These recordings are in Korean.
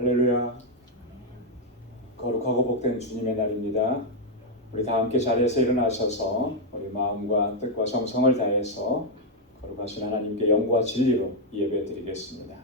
할렐루야. 거룩하고 복된 주님의 날입니다. 우리 다 함께 자리에서 일어나셔서 우리 마음과 뜻과 정성을 다해서 거룩하신 하나님께 영과 진리로 예배 드리겠습니다.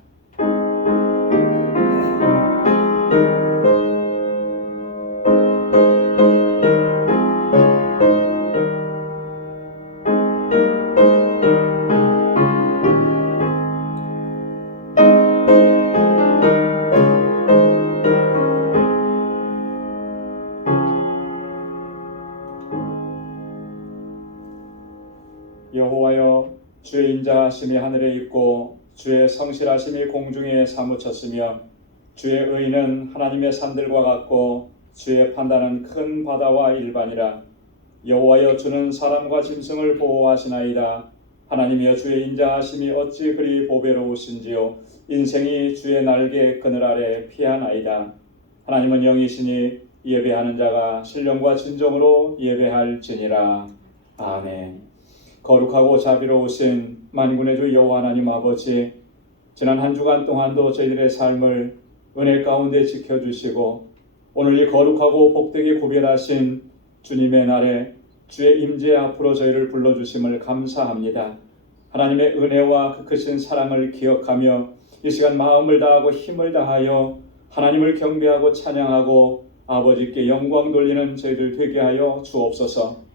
여호와여, 주의 인자하심이 하늘에 있고 주의 성실하심이 공중에 사무쳤으며 주의 의는 하나님의 산들과 같고 주의 판단은 큰 바다와 일반이라. 여호와여, 주는 사람과 짐승을 보호하시나이다. 하나님이여, 주의 인자하심이 어찌 그리 보배로우신지요. 인생이 주의 날개 그늘 아래 피하나이다. 하나님은 영이시니 예배하는 자가 신령과 진정으로 예배할지니라. 아멘. 거룩하고 자비로우신 만군의 주 여호와 하나님 아버지, 지난 한 주간 동안도 저희들의 삶을 은혜 가운데 지켜주시고 오늘 이 거룩하고 복되게 구별하신 주님의 날에 주의 임재 앞으로 저희를 불러주심을 감사합니다. 하나님의 은혜와 그 크신 사랑을 기억하며 이 시간 마음을 다하고 힘을 다하여 하나님을 경배하고 찬양하고 아버지께 영광 돌리는 저희들 되게 하여 주옵소서.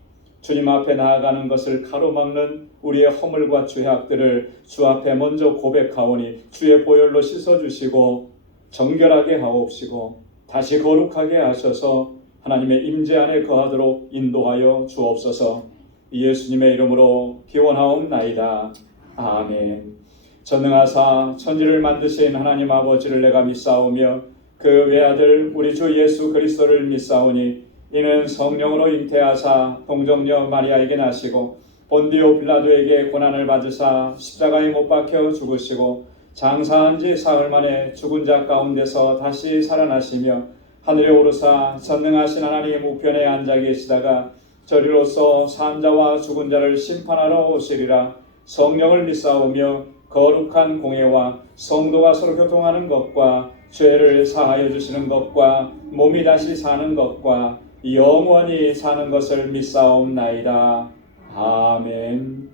주님 앞에 나아가는 것을 가로막는 우리의 허물과 죄악들을 주 앞에 먼저 고백하오니 주의 보혈로 씻어주시고 정결하게 하옵시고 다시 거룩하게 하셔서 하나님의 임재 안에 거하도록 인도하여 주옵소서. 예수님의 이름으로 기원하옵나이다. 아멘. 전능하사 천지를 만드신 하나님 아버지를 내가 믿사오며 그 외아들 우리 주 예수 그리스도를 믿사오니 이는 성령으로 잉태하사 동정녀 마리아에게 나시고 본디오 빌라도에게 고난을 받으사 십자가에 못 박혀 죽으시고 장사한 지 사흘 만에 죽은 자 가운데서 다시 살아나시며 하늘에 오르사 전능하신 하나님 우편에 앉아 계시다가 저리로서 산 자와 죽은 자를 심판하러 오시리라. 성령을 믿사오며 거룩한 공예와 성도가 서로 교통하는 것과 죄를 사하여 주시는 것과 몸이 다시 사는 것과 영원히 사는 것을 믿사옵나이다. 아멘.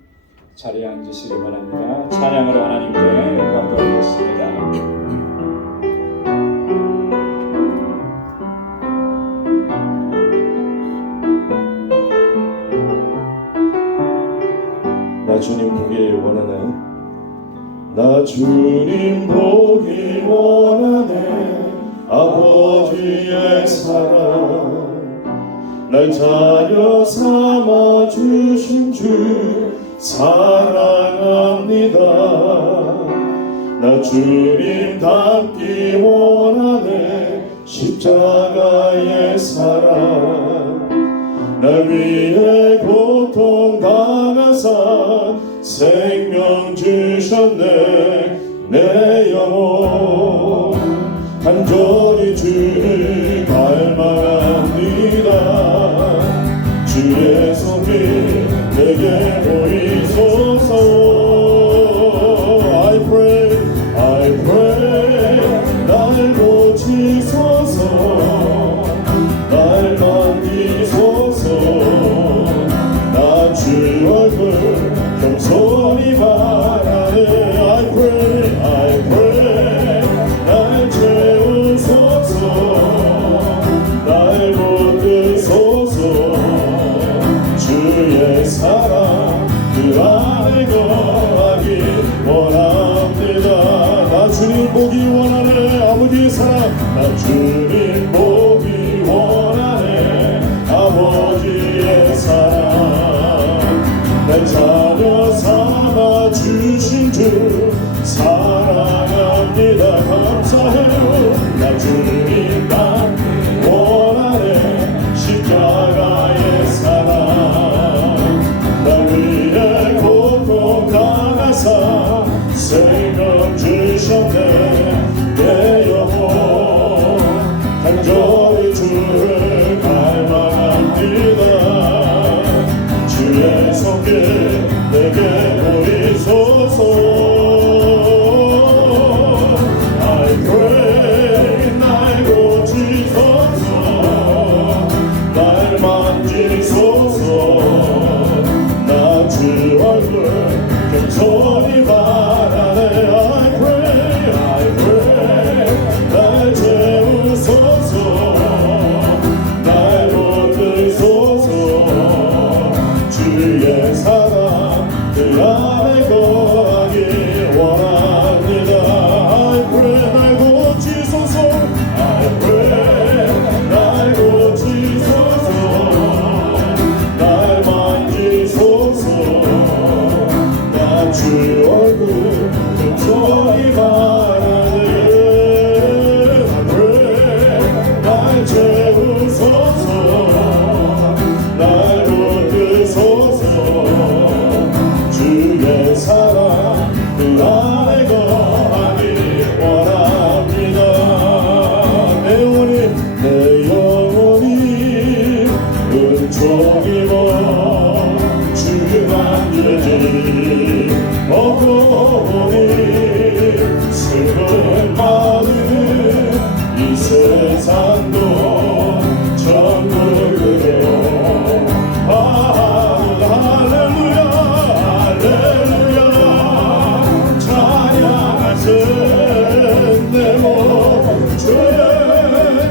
자리에 앉으시기 바랍니다. 찬양으로 하나님께 영광 돌리겠습니다. 나 주님 보길 원하네. 나 주님 보길 원하네. 아버지의 사랑 날 자녀 삼아 주신 주 사랑합니다. 나 주님 닮기 원하네. 십자가의 사랑 날 위해 고통 당하사 생명 주셨네. 내 영혼 간절히 주를 닮아갑니다. 주의 손길 내게 보이소서. I pray 날 고치소서. 날 만지소서. 나 주 얼굴 겸손히 바라네. I pray 날 채우소서. 날 붙드소서. 주의 사랑 그 안에 거하기 원합니다. 나 주님 보기 원하네. 아버지의 사랑 나 주님 보기 원하네. 아버지의 사랑 날 자녀 삼아 주신 주 사랑합니다. 감사해요. 나 주님 닮기 원하네. 십자가의 사랑 날 위해 고통 당하사 생명 주셨네. 내 영혼 간절히 주를 닮아갑니다. 주의 손길 내게 보이소서. I pray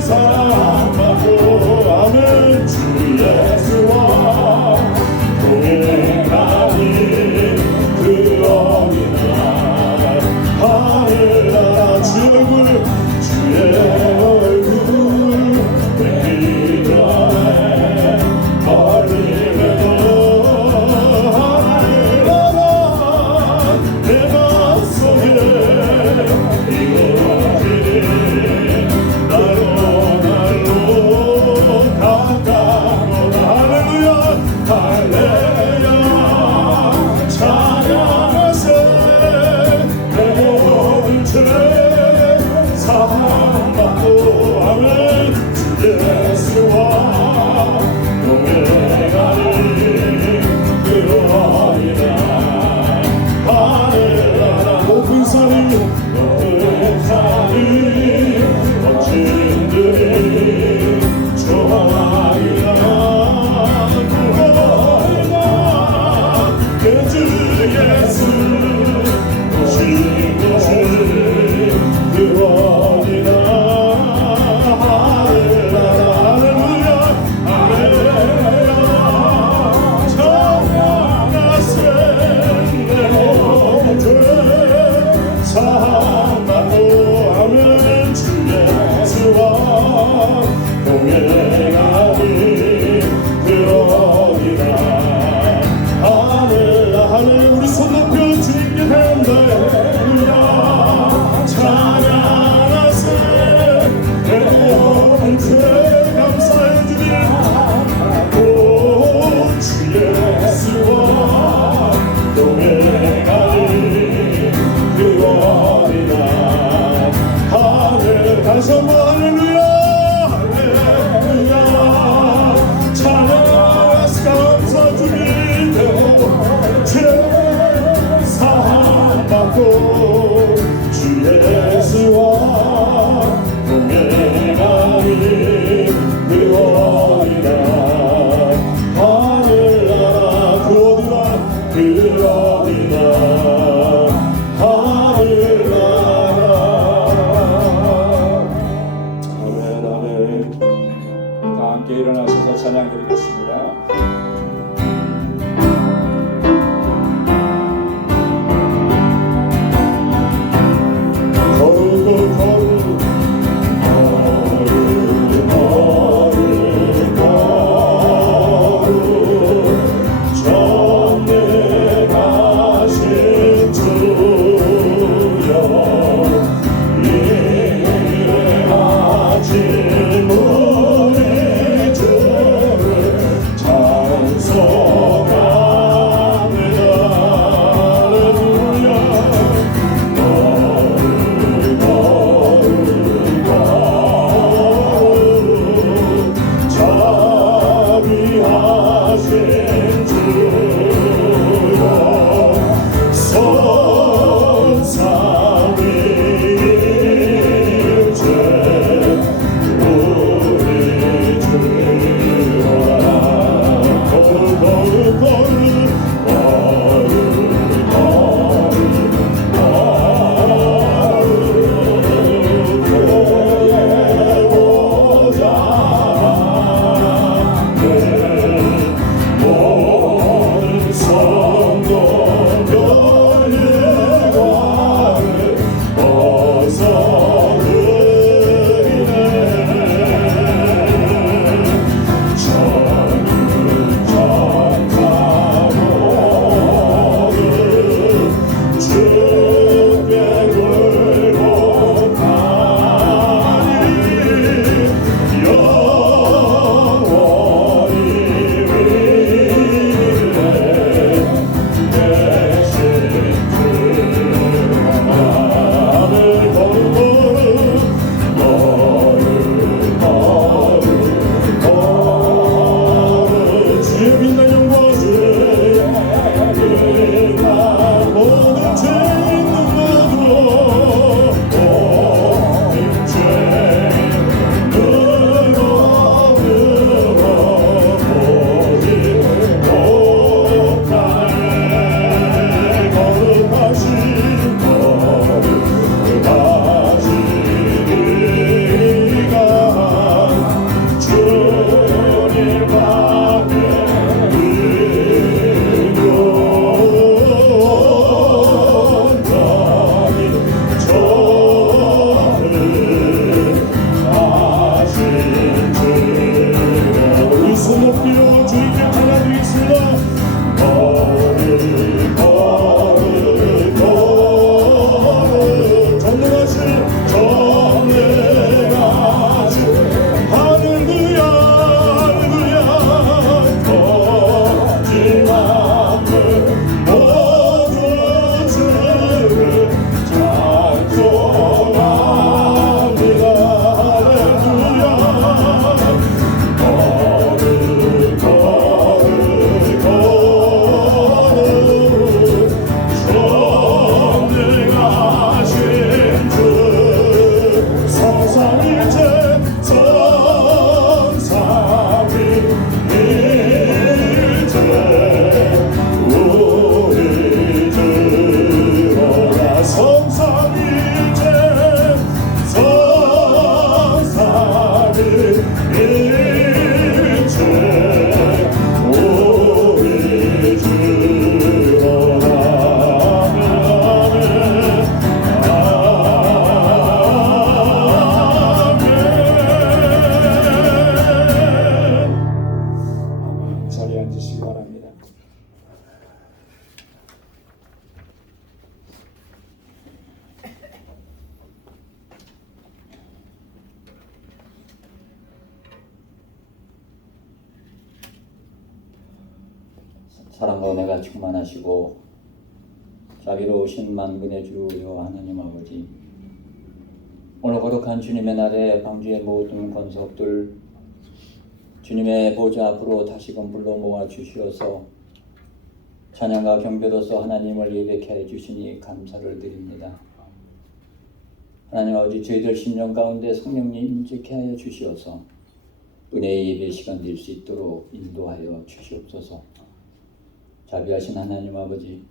사랑받고 아멘 주 예수와 동행하니 그 어린 하늘나라 주의 얼굴 내 기도에 걸리면 하늘나라 내 맘속에 이곳이니 날로 가까워라 할렐루야 할렐루야 찬양하세 내 모든 죄 사함받고 아멘 주 예수와 동행하니 그러리라 하늘나라 높은 산이 멋진 들이 좋아하리라 구원이나 내 주 예수 오신 곳을 그원이나 하늘나라 할렐루야 할렐루야 찬양하세 내 모든 죄 사함받고 아멘 주 예수와 동행하니 그러리라 하늘 우리 손 높여 주님께 할렐루야 찬양하세 내 모든 죄 감사해 주님 주 예수와 동행하니 그원이라 하늘 다시 한번 할렐루야 할렐루야 찬양하세 감사 주님 죄 사함받고 주 예수와 동행하니 그원이라 하늘나라 그어디라 하늘나라 아멘 아멘 다 함께 일어나셔서 찬양 드리겠습니다. 주 주님께 찬양드리겠습니다. 거룩 거룩 거룩 전능하신 할렐루야 할렐루야 거짓 않는 모든 주를 찬송합니다. 할렐루야 거룩 거룩 거룩 전능하신 주 성삼위일체 성삼위일체 우리 들어라 성삼위일체 성삼위일체 우리 들어라 자리에 앉으시기 바랍니다. 사랑과 은혜가 충만하시고 자비로우신 만군의 주여 하나님 아버지, 오늘 거룩한 주님의 날에 방주의 모든 권속들 주님의 보좌 앞으로 다시금 불러 모아 주시어서 찬양과 경배로서 하나님을 예배케 해 주시니 감사를 드립니다. 하나님 아버지, 저희들 심령 가운데 성령님 임재케 하여 주시어서 은혜의 예배 시간 될 수 있도록 인도하여 주시옵소서. 자비하신 하나님 아버지,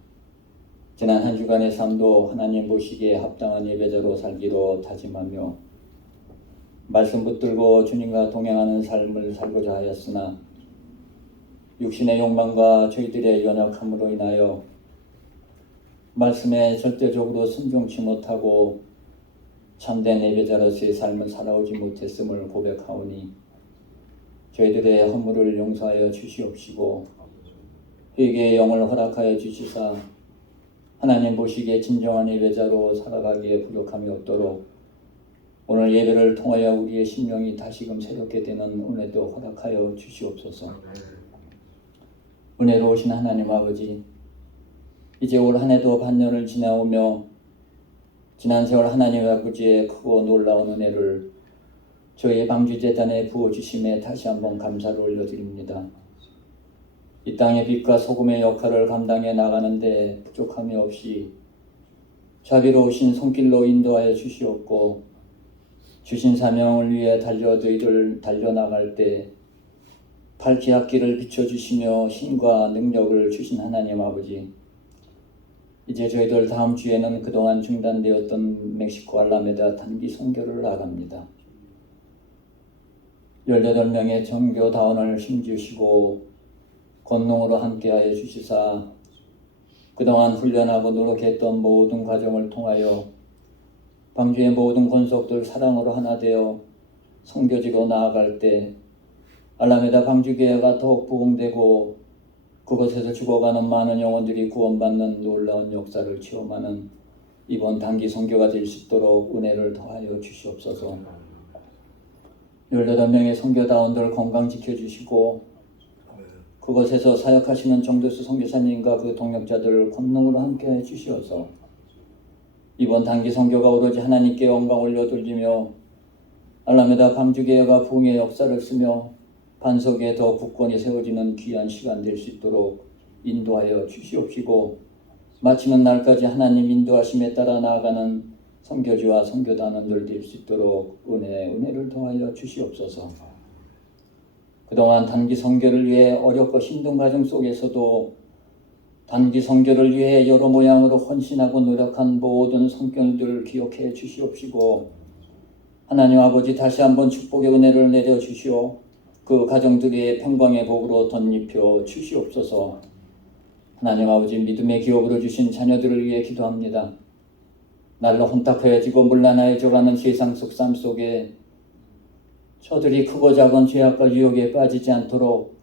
지난 한 주간의 삶도 하나님 보시기에 합당한 예배자로 살기로 다짐하며 말씀 붙들고 주님과 동행하는 삶을 살고자 하였으나 육신의 욕망과 저희들의 연약함으로 인하여 말씀에 절대적으로 순종치 못하고 참된 예배자로서의 삶을 살아오지 못했음을 고백하오니 저희들의 허물을 용서하여 주시옵시고 회개의 영을 허락하여 주시사 하나님 보시기에 진정한 예배자로 살아가기에 부족함이 없도록 오늘 예배를 통하여 우리의 심령이 다시금 새롭게 되는 은혜도 허락하여 주시옵소서. 은혜로우신 하나님 아버지, 이제 올 한 해도 반년을 지나오며 지난 세월 하나님 아버지의 크고 놀라운 은혜를 저희 방주재단에 부어주심에 다시 한번 감사를 올려드립니다. 이 땅의 빛과 소금의 역할을 감당해 나가는데 부족함이 없이 자비로우신 손길로 인도하여 주시옵고 주신 사명을 위해 달려나갈 때 밝기 앞길을 비춰주시며 힘과 능력을 주신 하나님 아버지, 이제 저희들 다음 주에는 그동안 중단되었던 멕시코 알라메다 단기 선교를 나갑니다. 18명의 정교다원을 힘주시고 권능으로 함께하여 주시사 그동안 훈련하고 노력했던 모든 과정을 통하여 방주의 모든 권속들 사랑으로 하나 되어 선교지로 나아갈 때 알라메다 방주교회가 더욱 부흥되고 그곳에서 죽어가는 많은 영혼들이 구원받는 놀라운 역사를 체험하는 이번 단기 선교가 될 수 있도록 은혜를 더하여 주시옵소서. 18명의 선교다원들 건강 지켜주시고 그곳에서 사역하시는 정도수 선교사님과 그 동역자들을 권능으로 함께해 주시어서 이번 단기 선교가 오로지 하나님께 영광 올려드리며 알라메다 방주교회가 부흥의 역사를 쓰며 반석에 더 굳건히 세워지는 귀한 시간 될 수 있도록 인도하여 주시옵시고 마치는 날까지 하나님 인도하심에 따라 나아가는 선교지와 선교단원들 될 수 있도록 은혜를 더하여 주시옵소서. 그동안 단기 선교를 위해 어렵고 힘든 과정 속에서도 단기 선교를 위해 여러 모양으로 헌신하고 노력한 모든 성결들 기억해 주시옵시고 하나님 아버지, 다시 한번 축복의 은혜를 내려 주시오 그 가정들의 평강의 복으로 덧입혀 주시옵소서. 하나님 아버지, 믿음의 기업으로 주신 자녀들을 위해 기도합니다. 날로 혼탁해지고 물란해져가는 세상 속 삶 속에 저들이 크고 작은 죄악과 유혹에 빠지지 않도록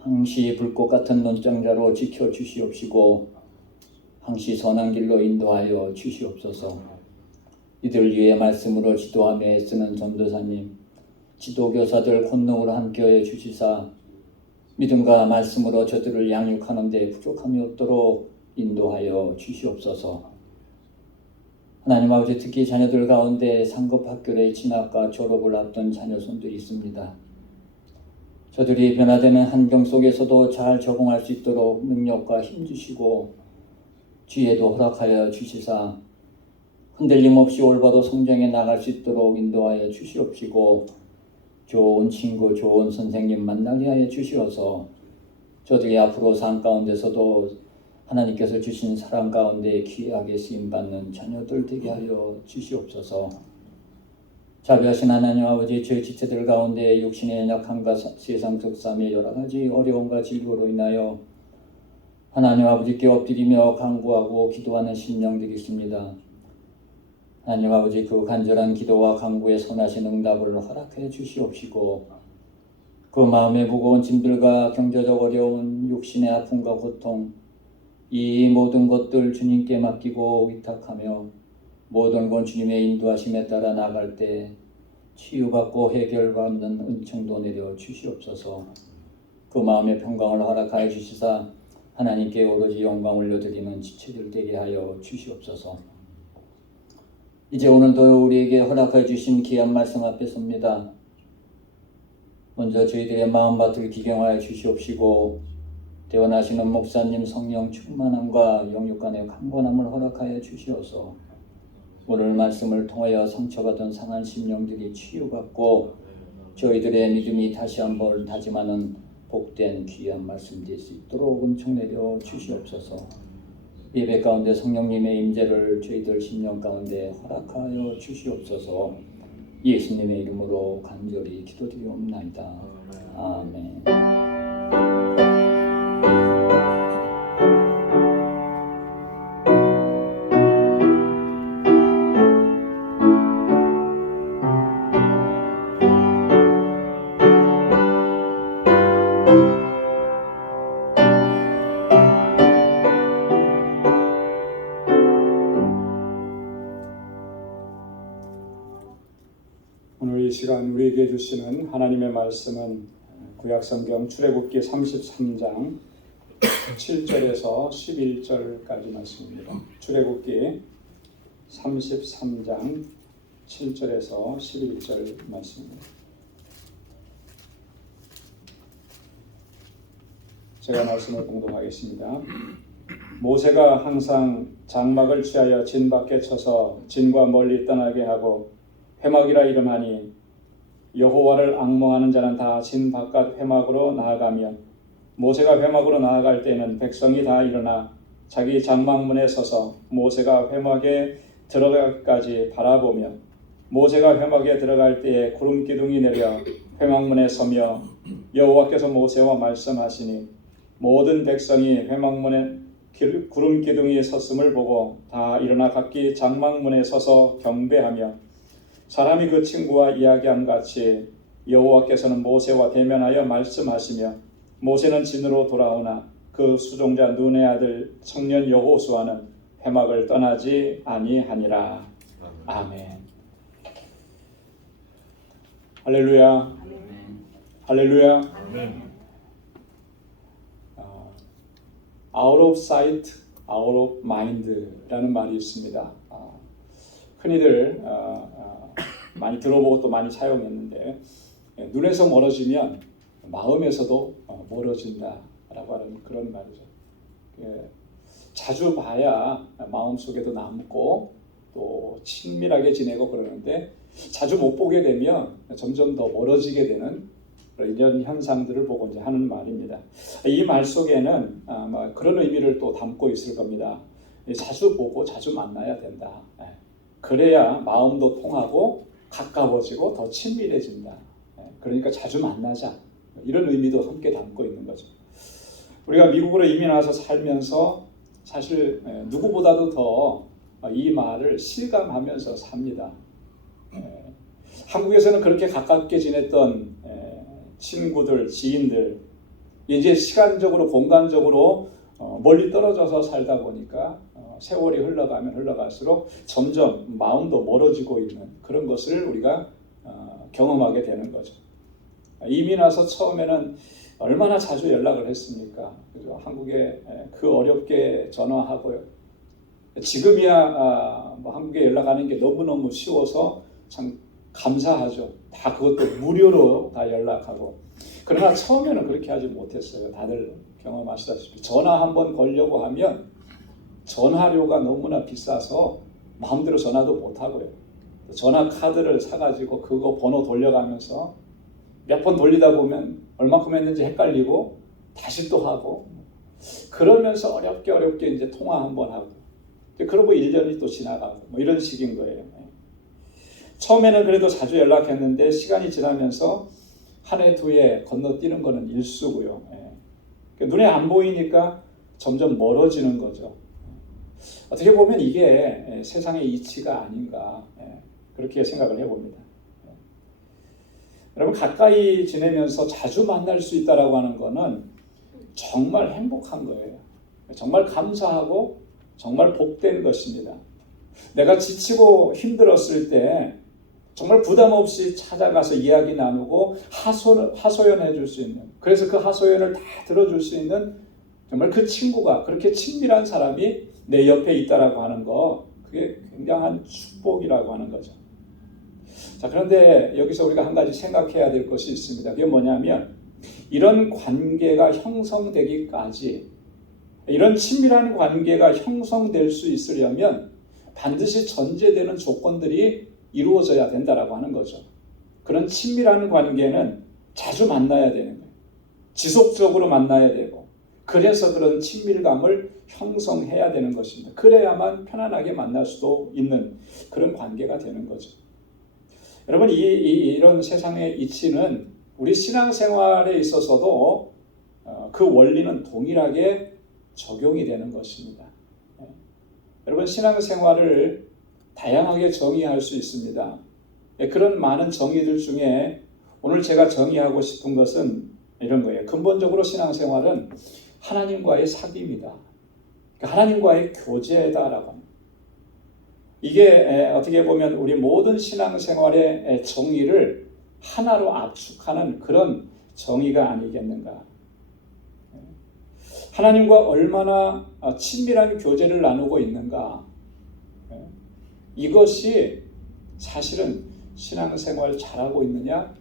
항시 불꽃 같은 눈장자로 지켜주시옵시고 항시 선한 길로 인도하여 주시옵소서. 이들 위해 말씀으로 지도하며 애쓰는 전도사님, 지도교사들 권능으로 함께하여 주시사 믿음과 말씀으로 저들을 양육하는 데 부족함이 없도록 인도하여 주시옵소서. 하나님 아버지, 특히 자녀들 가운데 상급학교의 진학과 졸업을 앞둔 자녀손들이 있습니다. 저들이 변화되는 환경 속에서도 잘 적응할 수 있도록 능력과 힘 주시고 지혜도 허락하여 주시사 흔들림 없이 올바로 성장해 나갈 수 있도록 인도하여 주시옵시고 좋은 친구, 좋은 선생님 만나게 하여 주시어서 저들이 앞으로 삶 가운데서도 하나님께서 주신 사랑 가운데 귀하게 쓰임받는 자녀들 되게 하여 주시옵소서. 자비하신 하나님 아버지, 저희 지체들 가운데 육신의 연약함과 세상적 삶의 여러 가지 어려움과 질고로 인하여 하나님 아버지께 엎드리며 간구하고 기도하는 심령들이 있습니다. 하나님 아버지, 그 간절한 기도와 간구에 선하신 응답을 허락해 주시옵시고 그 마음의 무거운 짐들과 경제적 어려움, 육신의 아픔과 고통, 이 모든 것들 주님께 맡기고 위탁하며 모든 건 주님의 인도하심에 따라 나갈 때 치유받고 해결받는 은총도 내려 주시옵소서. 그 마음의 평강을 허락하여 주시사 하나님께 오로지 영광 올려드리는 지체들 되게 하여 주시옵소서. 이제 오늘도 우리에게 허락해 주신 귀한 말씀 앞에 섭니다. 먼저 저희들의 마음밭을 기경하여 주시옵시고 대원하시는 목사님 성령 충만함과 영육간의 강건함을 허락하여 주시옵소서. 오늘 말씀을 통하여 상처받은 상한 심령들이 치유받고 저희들의 믿음이 다시 한번 다짐하는 복된 귀한 말씀 될 수 있도록 은총 내려 주시옵소서. 예배 가운데 성령님의 임재를 저희들 심령 가운데 허락하여 주시옵소서. 예수님의 이름으로 간절히 기도드리옵나이다. 아멘. 오늘 이 시간 우리에게 주시는 하나님의 말씀은 구약성경 출애굽기 33장 7절에서 11절까지 말씀입니다. 출애굽기 33장 7절에서 11절 말씀입니다. 제가 말씀을 공독하겠습니다. 모세가 항상 장막을 취하여 진 밖에 쳐서 진과 멀리 떠나게 하고 회막이라 이름하니 여호와를 앙망하는 자는 다 진 바깥 회막으로 나아가며 모세가 회막으로 나아갈 때에는 백성이 다 일어나 자기 장막문에 서서 모세가 회막에 들어가기까지 바라보며 모세가 회막에 들어갈 때에 구름 기둥이 내려 회막문에 서며 여호와께서 모세와 말씀하시니 모든 백성이 회막문에 구름 기둥이 섰음을 보고 다 일어나 각기 장막문에 서서 경배하며 사람이 그 친구와 이야기함 같이 여호와께서는 모세와 대면하여 말씀하시며 모세는 진으로 돌아오나 그 수종자 눈의 아들 청년 여호수아는 회막을 떠나지 아니하니라. 아멘. 할렐루야. 할렐루야. Out of sight, out of mind라는 말이 있습니다. 흔히들 많이 들어보고 또 많이 사용했는데 눈에서 멀어지면 마음에서도 멀어진다라고 하는 그런 말이죠. 자주 봐야 마음속에도 남고 또 친밀하게 지내고 그러는데 자주 못 보게 되면 점점 더 멀어지게 되는 이런 현상들을 보고 이제 하는 말입니다. 이 말 속에는 아마 그런 의미를 또 담고 있을 겁니다. 자주 보고 자주 만나야 된다. 그래야 마음도 통하고 가까워지고 더 친밀해진다. 그러니까 자주 만나자. 이런 의미도 함께 담고 있는 거죠. 우리가 미국으로 이민 와서 살면서 사실 누구보다도 더 이 말을 실감하면서 삽니다. 한국에서는 그렇게 가깝게 지냈던 친구들, 지인들 이제 시간적으로 공간적으로 멀리 떨어져서 살다 보니까 세월이 흘러가면 흘러갈수록 점점 마음도 멀어지고 있는 그런 것을 우리가 경험하게 되는 거죠. 이민 와서 처음에는 얼마나 자주 연락을 했습니까? 그죠? 한국에 그 어렵게 전화하고요. 지금이야 뭐 한국에 연락하는 게 너무너무 쉬워서 참 감사하죠. 다 그것도 무료로 다 연락하고. 그러나 처음에는 그렇게 하지 못했어요. 다들 경험하시다시피 전화 한번 걸려고 하면 전화료가 너무나 비싸서 마음대로 전화도 못 하고요. 전화 카드를 사가지고 그거 번호 돌려가면서 몇 번 돌리다 보면 얼마큼 했는지 헷갈리고 다시 또 하고 그러면서 어렵게 이제 통화 한번 하고 그러고 1년이 또 지나가고 뭐 이런 식인 거예요. 처음에는 그래도 자주 연락했는데 시간이 지나면서 한 해 두 해 건너뛰는 거는 일수고요. 눈에 안 보이니까 점점 멀어지는 거죠. 어떻게 보면 이게 세상의 이치가 아닌가 그렇게 생각을 해봅니다. 여러분 가까이 지내면서 자주 만날 수 있다라고 하는 거는 정말 행복한 거예요. 정말 감사하고 정말 복된 것입니다. 내가 지치고 힘들었을 때 정말 부담 없이 찾아가서 이야기 나누고 하소연해 줄 수 있는, 그래서 그 하소연을 다 들어줄 수 있는 정말 그 친구가, 그렇게 친밀한 사람이 내 옆에 있다라고 하는 거, 그게 굉장한 축복이라고 하는 거죠. 자, 그런데 여기서 우리가 한 가지 생각해야 될 것이 있습니다. 그게 뭐냐면 이런 관계가 형성되기까지, 이런 친밀한 관계가 형성될 수 있으려면 반드시 전제되는 조건들이 이루어져야 된다라고 하는 거죠. 그런 친밀한 관계는 자주 만나야 되는 거예요. 지속적으로 만나야 되고, 그래서 그런 친밀감을 형성해야 되는 것입니다. 그래야만 편안하게 만날 수도 있는 그런 관계가 되는 거죠. 여러분, 이런 세상의 이치는 우리 신앙생활에 있어서도 그 원리는 동일하게 적용이 되는 것입니다. 여러분, 신앙생활을 다양하게 정의할 수 있습니다. 그런 많은 정의들 중에 오늘 제가 정의하고 싶은 것은 이런 거예요. 근본적으로 신앙생활은 하나님과의 사귐이다. 하나님과의 교제다라고 합니다. 이게 어떻게 보면 우리 모든 신앙생활의 정의를 하나로 압축하는 그런 정의가 아니겠는가. 하나님과 얼마나 친밀한 교제를 나누고 있는가. 이것이 사실은 신앙생활 잘하고 있느냐,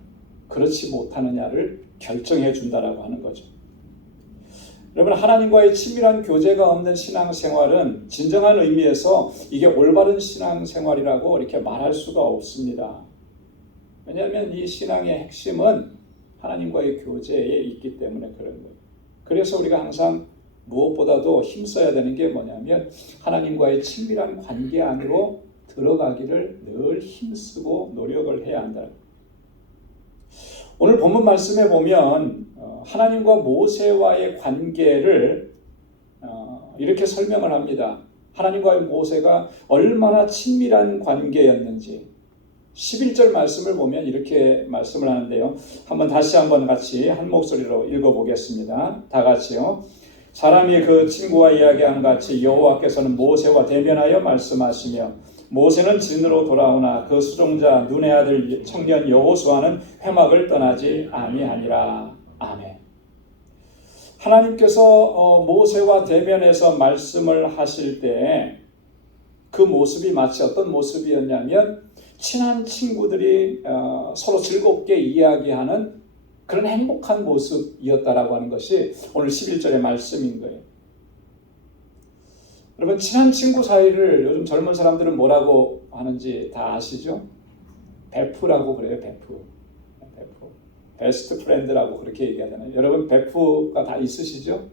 그렇지 못하느냐를 결정해 준다라고 하는 거죠. 여러분, 하나님과의 친밀한 교제가 없는 신앙생활은 진정한 의미에서 이게 올바른 신앙생활이라고 이렇게 말할 수가 없습니다. 왜냐하면 이 신앙의 핵심은 하나님과의 교제에 있기 때문에 그런 거예요. 그래서 우리가 항상 무엇보다도 힘써야 되는 게 뭐냐면 하나님과의 친밀한 관계 안으로 들어가기를 늘 힘쓰고 노력을 해야 한다. 오늘 본문 말씀에 보면 하나님과 모세와의 관계를 이렇게 설명을 합니다. 하나님과의 모세가 얼마나 친밀한 관계였는지 11절 말씀을 보면 이렇게 말씀을 하는데요. 다시 한번 같이 한 목소리로 읽어보겠습니다. 다 같이요. 사람이 그 친구와 이야기한 같이 여호와께서는 모세와 대면하여 말씀하시며 모세는 진으로 돌아오나 그 수종자 눈의 아들 청년 여호수아는 회막을 떠나지 아니하니라. 아멘. 하나님께서 모세와 대면해서 말씀을 하실 때 그 모습이 마치 어떤 모습이었냐면 친한 친구들이 서로 즐겁게 이야기하는 그런 행복한 모습이었다라고 하는 것이 오늘 11절의 말씀인 거예요. 여러분, 친한 친구 사이를 요즘 젊은 사람들은 뭐라고 하는지 다 아시죠? 베프라고 그래요. 베프. 베스트 프렌드라고 그렇게 얘기하잖아요. 여러분, 베프가 다 있으시죠?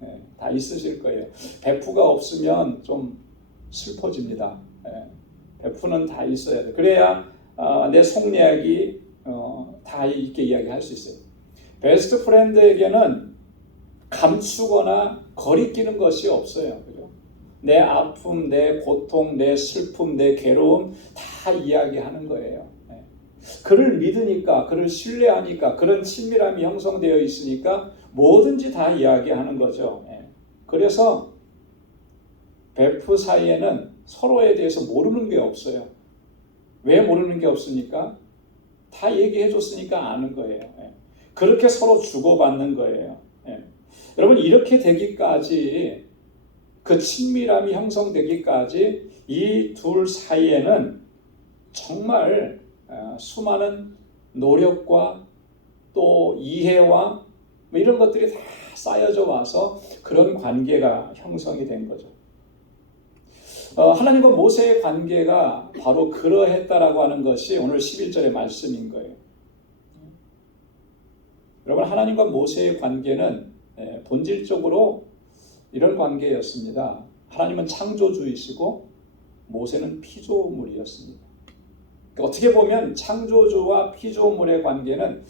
네, 다 있으실 거예요. 베프가 없으면 좀 슬퍼집니다. 베프는 다 있어야 돼. 그래야 내 속 이야기 다 있게 이야기할 수 있어요. 베스트 프렌드에게는 감추거나 거리끼는 것이 없어요. 그죠? 내 아픔, 내 고통, 내 슬픔, 내 괴로움 다 이야기하는 거예요. 그를 믿으니까, 그를 신뢰하니까, 그런 친밀함이 형성되어 있으니까 뭐든지 다 이야기하는 거죠. 그래서 베프 사이에는 서로에 대해서 모르는 게 없어요. 왜 모르는 게 없습니까? 다 얘기해 줬으니까 아는 거예요. 그렇게 서로 주고받는 거예요. 여러분, 이렇게 되기까지, 그 친밀함이 형성되기까지 이 둘 사이에는 정말 수많은 노력과 또 이해와 뭐 이런 것들이 다 쌓여져 와서 그런 관계가 형성이 된 거죠. 하나님과 모세의 관계가 바로 그러했다라고 하는 것이 오늘 11절의 말씀인 거예요. 여러분, 하나님과 모세의 관계는 본질적으로 이런 관계였습니다. 하나님은 창조주이시고 모세는 피조물이었습니다. 그러니까 어떻게 보면 창조주와 피조물의 관계는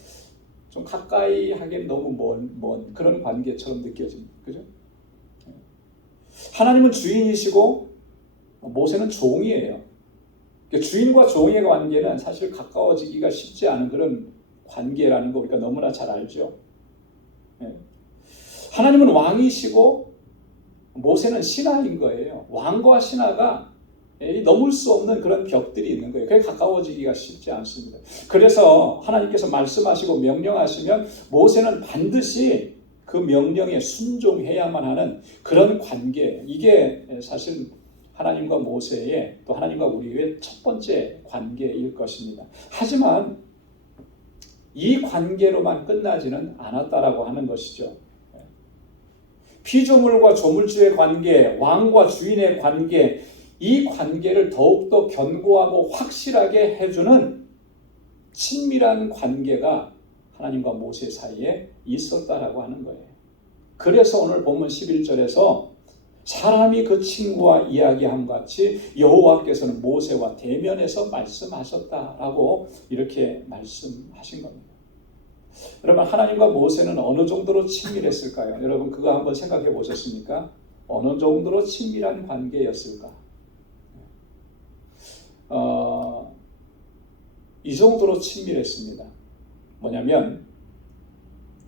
좀 가까이 하기엔 너무 먼 그런 관계처럼 느껴집니다. 그죠? 하나님은 주인이시고 모세는 종이에요. 그러니까 주인과 종의 관계는 사실 가까워지기가 쉽지 않은 그런 관계라는 거 우리가 너무나 잘 알죠. 하나님은 왕이시고 모세는 신하인 거예요. 왕과 신하가 넘을 수 없는 그런 벽들이 있는 거예요. 그게 가까워지기가 쉽지 않습니다. 그래서 하나님께서 말씀하시고 명령하시면 모세는 반드시 그 명령에 순종해야만 하는 그런 관계, 이게 사실 하나님과 모세의, 또 하나님과 우리의 첫 번째 관계일 것입니다. 하지만 이 관계로만 끝나지는 않았다라고 하는 것이죠. 피조물과 조물주의 관계, 왕과 주인의 관계, 이 관계를 더욱더 견고하고 확실하게 해주는 친밀한 관계가 하나님과 모세 사이에 있었다라고 하는 거예요. 그래서 오늘 본문 11절에서 사람이 그 친구와 이야기함 같이 여호와께서는 모세와 대면해서 말씀하셨다라고 이렇게 말씀하신 겁니다. 여러분, 하나님과 모세는 어느 정도로 친밀했을까요? 여러분, 그거 한번 생각해 보셨습니까? 어느 정도로 친밀한 관계였을까? 이 정도로 친밀했습니다. 뭐냐면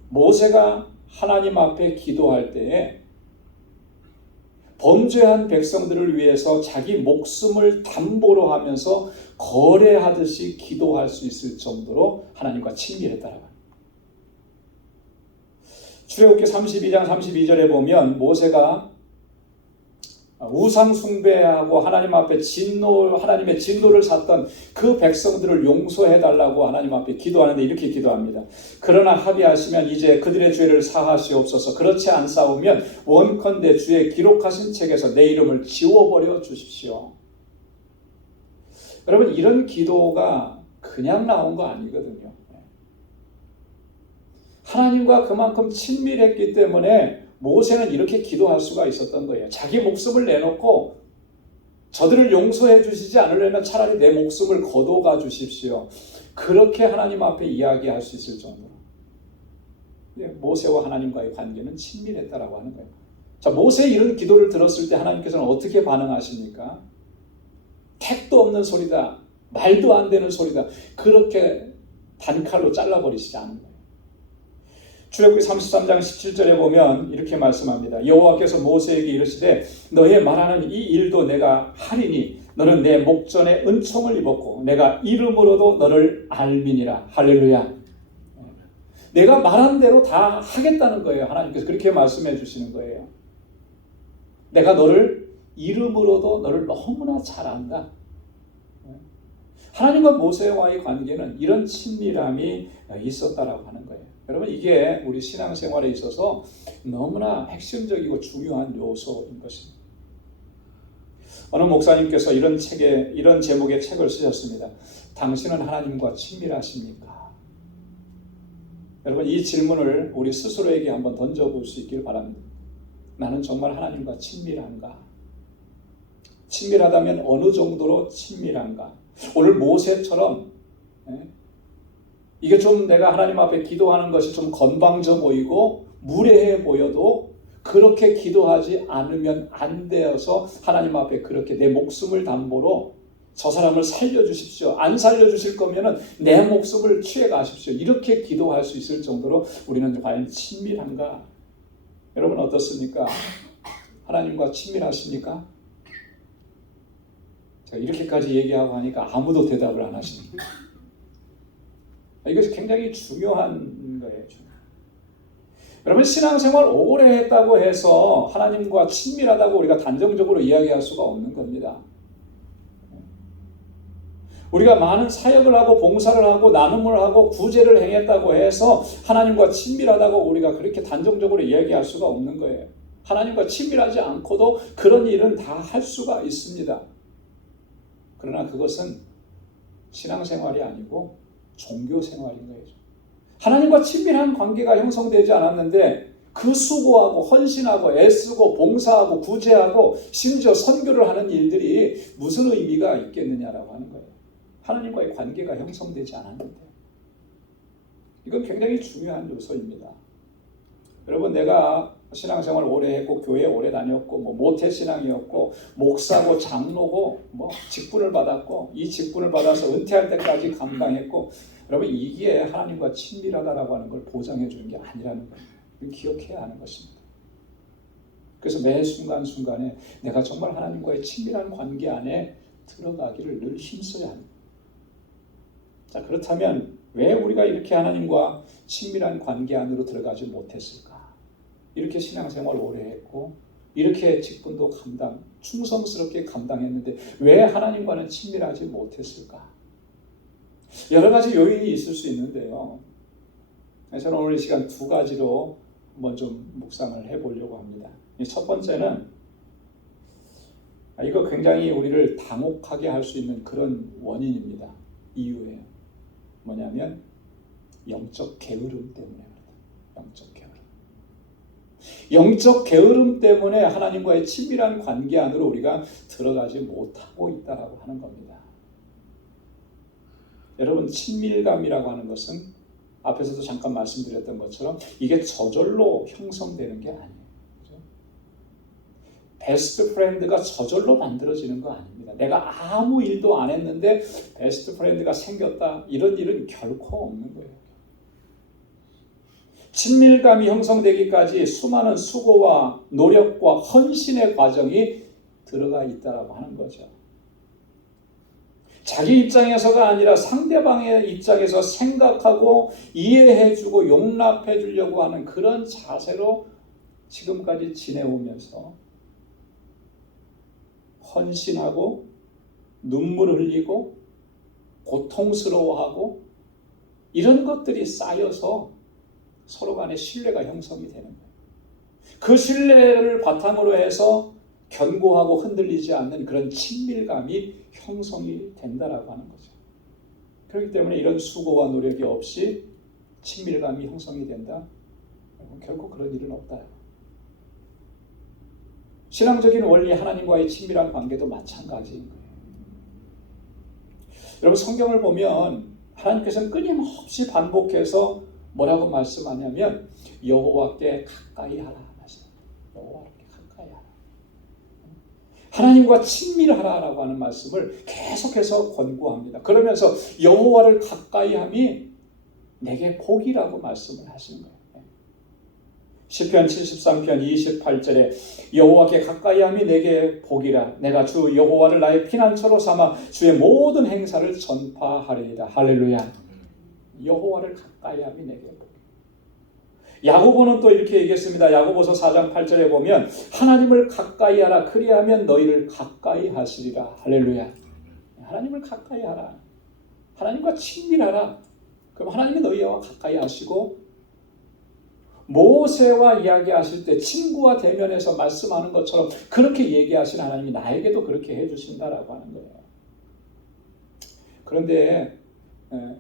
모세가 하나님 앞에 기도할 때에 범죄한 백성들을 위해서 자기 목숨을 담보로 하면서 거래하듯이 기도할 수 있을 정도로 하나님과 친밀했다라고 합니다. 출애굽기 32장 32절에 보면 모세가 우상 숭배하고 하나님 앞에 하나님의 진노를 샀던 그 백성들을 용서해달라고 하나님 앞에 기도하는데 이렇게 기도합니다. 그러나 합의하시면 이제 그들의 죄를 사하시옵소서. 그렇지 않사오면 원컨대 주의 기록하신 책에서 내 이름을 지워버려 주십시오. 여러분, 이런 기도가 그냥 나온 거 아니거든요. 하나님과 그만큼 친밀했기 때문에 모세는 이렇게 기도할 수가 있었던 거예요. 자기 목숨을 내놓고 저들을 용서해 주시지 않으려면 차라리 내 목숨을 거둬가 주십시오. 그렇게 하나님 앞에 이야기할 수 있을 정도로 모세와 하나님과의 관계는 친밀했다라고 하는 거예요. 자, 모세의 이런 기도를 들었을 때 하나님께서는 어떻게 반응하십니까? 택도 없는 소리다, 말도 안 되는 소리다, 그렇게 단칼로 잘라버리시지 않은 거예요. 출애굽기 33장 17절에 보면 이렇게 말씀합니다. 여호와께서 모세에게 이르시되 너의 말하는 이 일도 내가 하리니 너는 내 목전에 은총을 입었고 내가 이름으로도 너를 알미니라. 할렐루야. 내가 말한 대로 다 하겠다는 거예요. 하나님께서 그렇게 말씀해 주시는 거예요. 내가 너를 이름으로도 너를 너무나 잘 안다. 하나님과 모세와의 관계는 이런 친밀함이 있었다라고 하는 거예요. 여러분, 이게 우리 신앙생활에 있어서 너무나 핵심적이고 중요한 요소인 것입니다. 어느 목사님께서 이런 제목의 책을 쓰셨습니다. 당신은 하나님과 친밀하십니까? 여러분, 이 질문을 우리 스스로에게 한번 던져볼 수 있길 바랍니다. 나는 정말 하나님과 친밀한가? 친밀하다면 어느 정도로 친밀한가? 오늘 모세처럼 이게 좀 내가 하나님 앞에 기도하는 것이 좀 건방져 보이고 무례해 보여도 그렇게 기도하지 않으면 안 되어서 하나님 앞에 그렇게 내 목숨을 담보로 저 사람을 살려주십시오. 안 살려주실 거면은 내 목숨을 취해 가십시오. 이렇게 기도할 수 있을 정도로 우리는 과연 친밀한가? 여러분 어떻습니까? 하나님과 친밀하십니까? 제가 이렇게까지 얘기하고 하니까 아무도 대답을 안 하십니다. 이것이 굉장히 중요한 거예요. 여러분 신앙생활 오래 했다고 해서 하나님과 친밀하다고 우리가 단정적으로 이야기할 수가 없는 겁니다. 우리가 많은 사역을 하고 봉사를 하고 나눔을 하고 구제를 행했다고 해서 하나님과 친밀하다고 우리가 그렇게 단정적으로 이야기할 수가 없는 거예요. 하나님과 친밀하지 않고도 그런 일은 다 할 수가 있습니다. 그러나 그것은 신앙생활이 아니고 종교생활인 거예요. 하나님과 친밀한 관계가 형성되지 않았는데 그 수고하고 헌신하고 애쓰고 봉사하고 구제하고 심지어 선교를 하는 일들이 무슨 의미가 있겠느냐라고 하는 거예요. 하나님과의 관계가 형성되지 않았는데. 이건 굉장히 중요한 요소입니다. 여러분 내가 신앙생활 오래 했고 교회 오래 다녔고 모태신앙이었고 목사고 장로고 직분을 받았고 이 직분을 받아서 은퇴할 때까지 감당했고 여러분 이게 하나님과 친밀하다라고 하는 걸 보장해 주는 게 아니라는 거예요. 기억해야 하는 것입니다. 그래서 매 순간순간에 내가 정말 하나님과의 친밀한 관계 안에 들어가기를 늘 힘써야 합니다. 자, 그렇다면 왜 우리가 이렇게 하나님과 친밀한 관계 안으로 들어가지 못했을까? 이렇게 신앙생활 오래 했고 이렇게 직분도 충성스럽게 감당했는데 왜 하나님과는 친밀하지 못했을까? 여러 가지 요인이 있을 수 있는데요. 저는 오늘 이 시간 두 가지로 한번 좀 묵상을 해보려고 합니다. 첫 번째는 이거 굉장히 우리를 당혹하게 할 수 있는 그런 원인입니다. 이유예요. 뭐냐면 영적 게으름 때문에 그렇다. 영적 게으름 때문에 하나님과의 친밀한 관계 안으로 우리가 들어가지 못하고 있다라고 하는 겁니다. 여러분 친밀감이라고 하는 것은 앞에서도 잠깐 말씀드렸던 것처럼 이게 저절로 형성되는 게 아니에요. 그렇죠? 베스트 프렌드가 저절로 만들어지는 거 아닙니다. 내가 아무 일도 안 했는데 베스트 프렌드가 생겼다. 이런 일은 결코 없는 거예요. 친밀감이 형성되기까지 수많은 수고와 노력과 헌신의 과정이 들어가 있다라고 하는 거죠. 자기 입장에서가 아니라 상대방의 입장에서 생각하고 이해해주고 용납해주려고 하는 그런 자세로 지금까지 지내오면서 헌신하고 눈물 흘리고 고통스러워하고 이런 것들이 쌓여서 서로 간의 신뢰가 형성이 되는 거예요. 그 신뢰를 바탕으로 해서 견고하고 흔들리지 않는 그런 친밀감이 형성이 된다라고 하는 거죠. 그렇기 때문에 이런 수고와 노력이 없이 친밀감이 형성이 된다? 결코 그런 일은 없다. 신앙적인 원리 하나님과의 친밀한 관계도 마찬가지인 거예요. 여러분 성경을 보면 하나님께서는 끊임없이 반복해서 뭐라고 말씀하냐면 여호와께 가까이 하라 말씀합니다. 여호와께 가까이 하라. 하나님과 친밀하라라고 하는 말씀을 계속해서 권고합니다. 그러면서 여호와를 가까이 함이 내게 복이라고 말씀을 하시는 거예요. 시편 73편 28절에 여호와께 가까이 함이 내게 복이라. 내가 주 여호와를 나의 피난처로 삼아 주의 모든 행사를 전파하리이다. 할렐루야. 여호와를 가까이 함이 내게 복. 야고보는 또 이렇게 얘기했습니다. 야고보서 4장 8절에 보면 하나님을 가까이 하라. 그리하면 너희를 가까이 하시리라. 할렐루야. 하나님을 가까이 하라. 하나님과 친밀하라. 그럼 하나님이 너희와 가까이 하시고 모세와 이야기하실 때 친구와 대면해서 말씀하는 것처럼 그렇게 얘기하신 하나님이 나에게도 그렇게 해주신다라고 하는 거예요. 그런데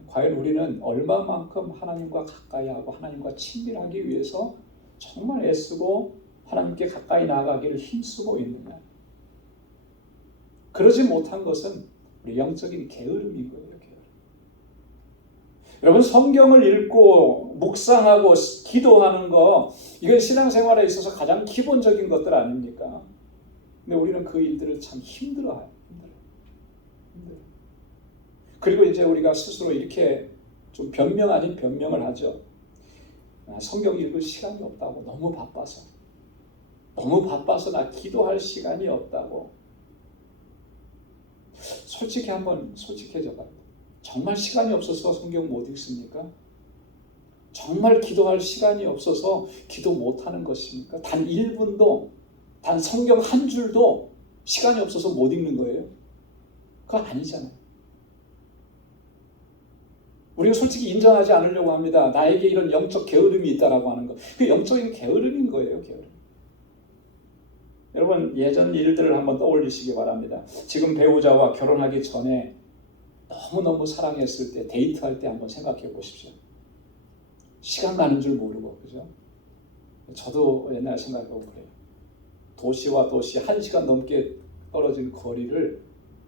과연 우리는 얼마만큼 하나님과 가까이 하고 하나님과 친밀하기 위해서 정말 애쓰고 하나님께 가까이 나아가기를 힘쓰고 있느냐? 그러지 못한 것은 우리 영적인 게으름인 거예요. 여러분 성경을 읽고 묵상하고 기도하는 거 이건 신앙생활에 있어서 가장 기본적인 것들 아닙니까? 근데 우리는 그 일들을 참 힘들어해요. 힘들어요. 그리고 이제 우리가 스스로 이렇게 좀 변명 아닌 변명을 하죠. 성경 읽을 시간이 없다고. 너무 바빠서 나 기도할 시간이 없다고. 솔직히 한번 솔직해져 봐요. 정말 시간이 없어서 성경 못 읽습니까? 정말 기도할 시간이 없어서 기도 못하는 것입니까? 단 1분도, 단 성경 한 줄도 시간이 없어서 못 읽는 거예요? 그거 아니잖아요. 우리가 솔직히 인정하지 않으려고 합니다. 나에게 이런 영적 게으름이 있다라고 하는 거. 그 영적인 게으름인 거예요, 게으름. 여러분, 예전 일들을 한번 떠올리시기 바랍니다. 지금 배우자와 결혼하기 전에 너무너무 사랑했을 때, 데이트할 때 한번 생각해 보십시오. 시간 가는 줄 모르고, 그죠? 저도 옛날 생각해보고 그래요. 도시와 도시 1시간 넘게 떨어진 거리를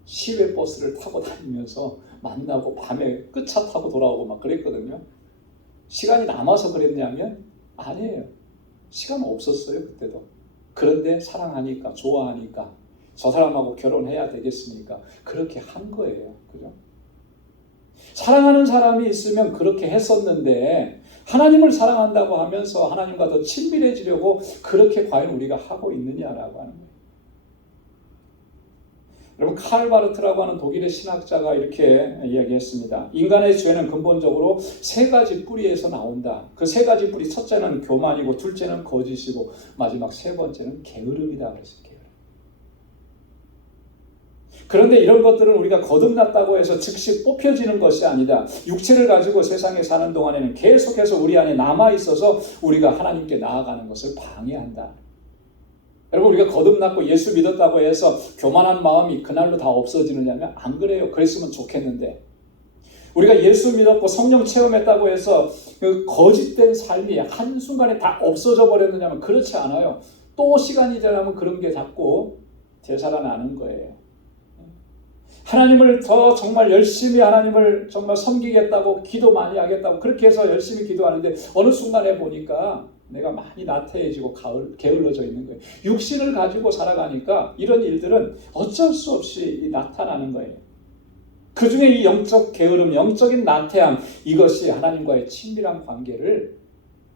시외버스를 타고 다니면서 만나고 밤에 끝차 타고 돌아오고 막 그랬거든요. 시간이 남아서 그랬냐면 아니에요. 시간 없었어요, 그때도. 그런데 사랑하니까, 좋아하니까, 저 사람하고 결혼해야 되겠으니까 그렇게 한 거예요. 그죠? 사랑하는 사람이 있으면 그렇게 했었는데, 하나님을 사랑한다고 하면서 하나님과 더 친밀해지려고 그렇게 과연 우리가 하고 있느냐라고 하는 거예요. 여러분, 칼 바르트라고 하는 독일의 신학자가 이렇게 이야기했습니다. 인간의 죄는 근본적으로 3가지 뿌리에서 나온다. 그 3가지 뿌리, 첫째는 교만이고, 둘째는 거짓이고, 마지막 3번째는 게으름이다 그랬어요. 게으름. 그런데 이런 것들은 우리가 거듭났다고 해서 즉시 뽑혀지는 것이 아니다. 육체를 가지고 세상에 사는 동안에는 계속해서 우리 안에 남아있어서 우리가 하나님께 나아가는 것을 방해한다. 여러분, 우리가 거듭났고 예수 믿었다고 해서 교만한 마음이 그날로 다 없어지느냐면 안 그래요. 그랬으면 좋겠는데, 우리가 예수 믿었고 성령 체험했다고 해서 그 거짓된 삶이 한순간에 다 없어져 버렸느냐면 그렇지 않아요. 또 시간이 지나면 그런 게 자꾸 되살아나는 거예요. 하나님을 더 정말 열심히 하나님을 정말 섬기겠다고, 기도 많이 하겠다고 그렇게 해서 열심히 기도하는데 어느 순간에 보니까 내가 많이 나태해지고 게을러져 있는 거예요. 육신을 가지고 살아가니까 이런 일들은 어쩔 수 없이 나타나는 거예요. 그 중에 이 영적 게으름, 영적인 나태함, 이것이 하나님과의 친밀한 관계를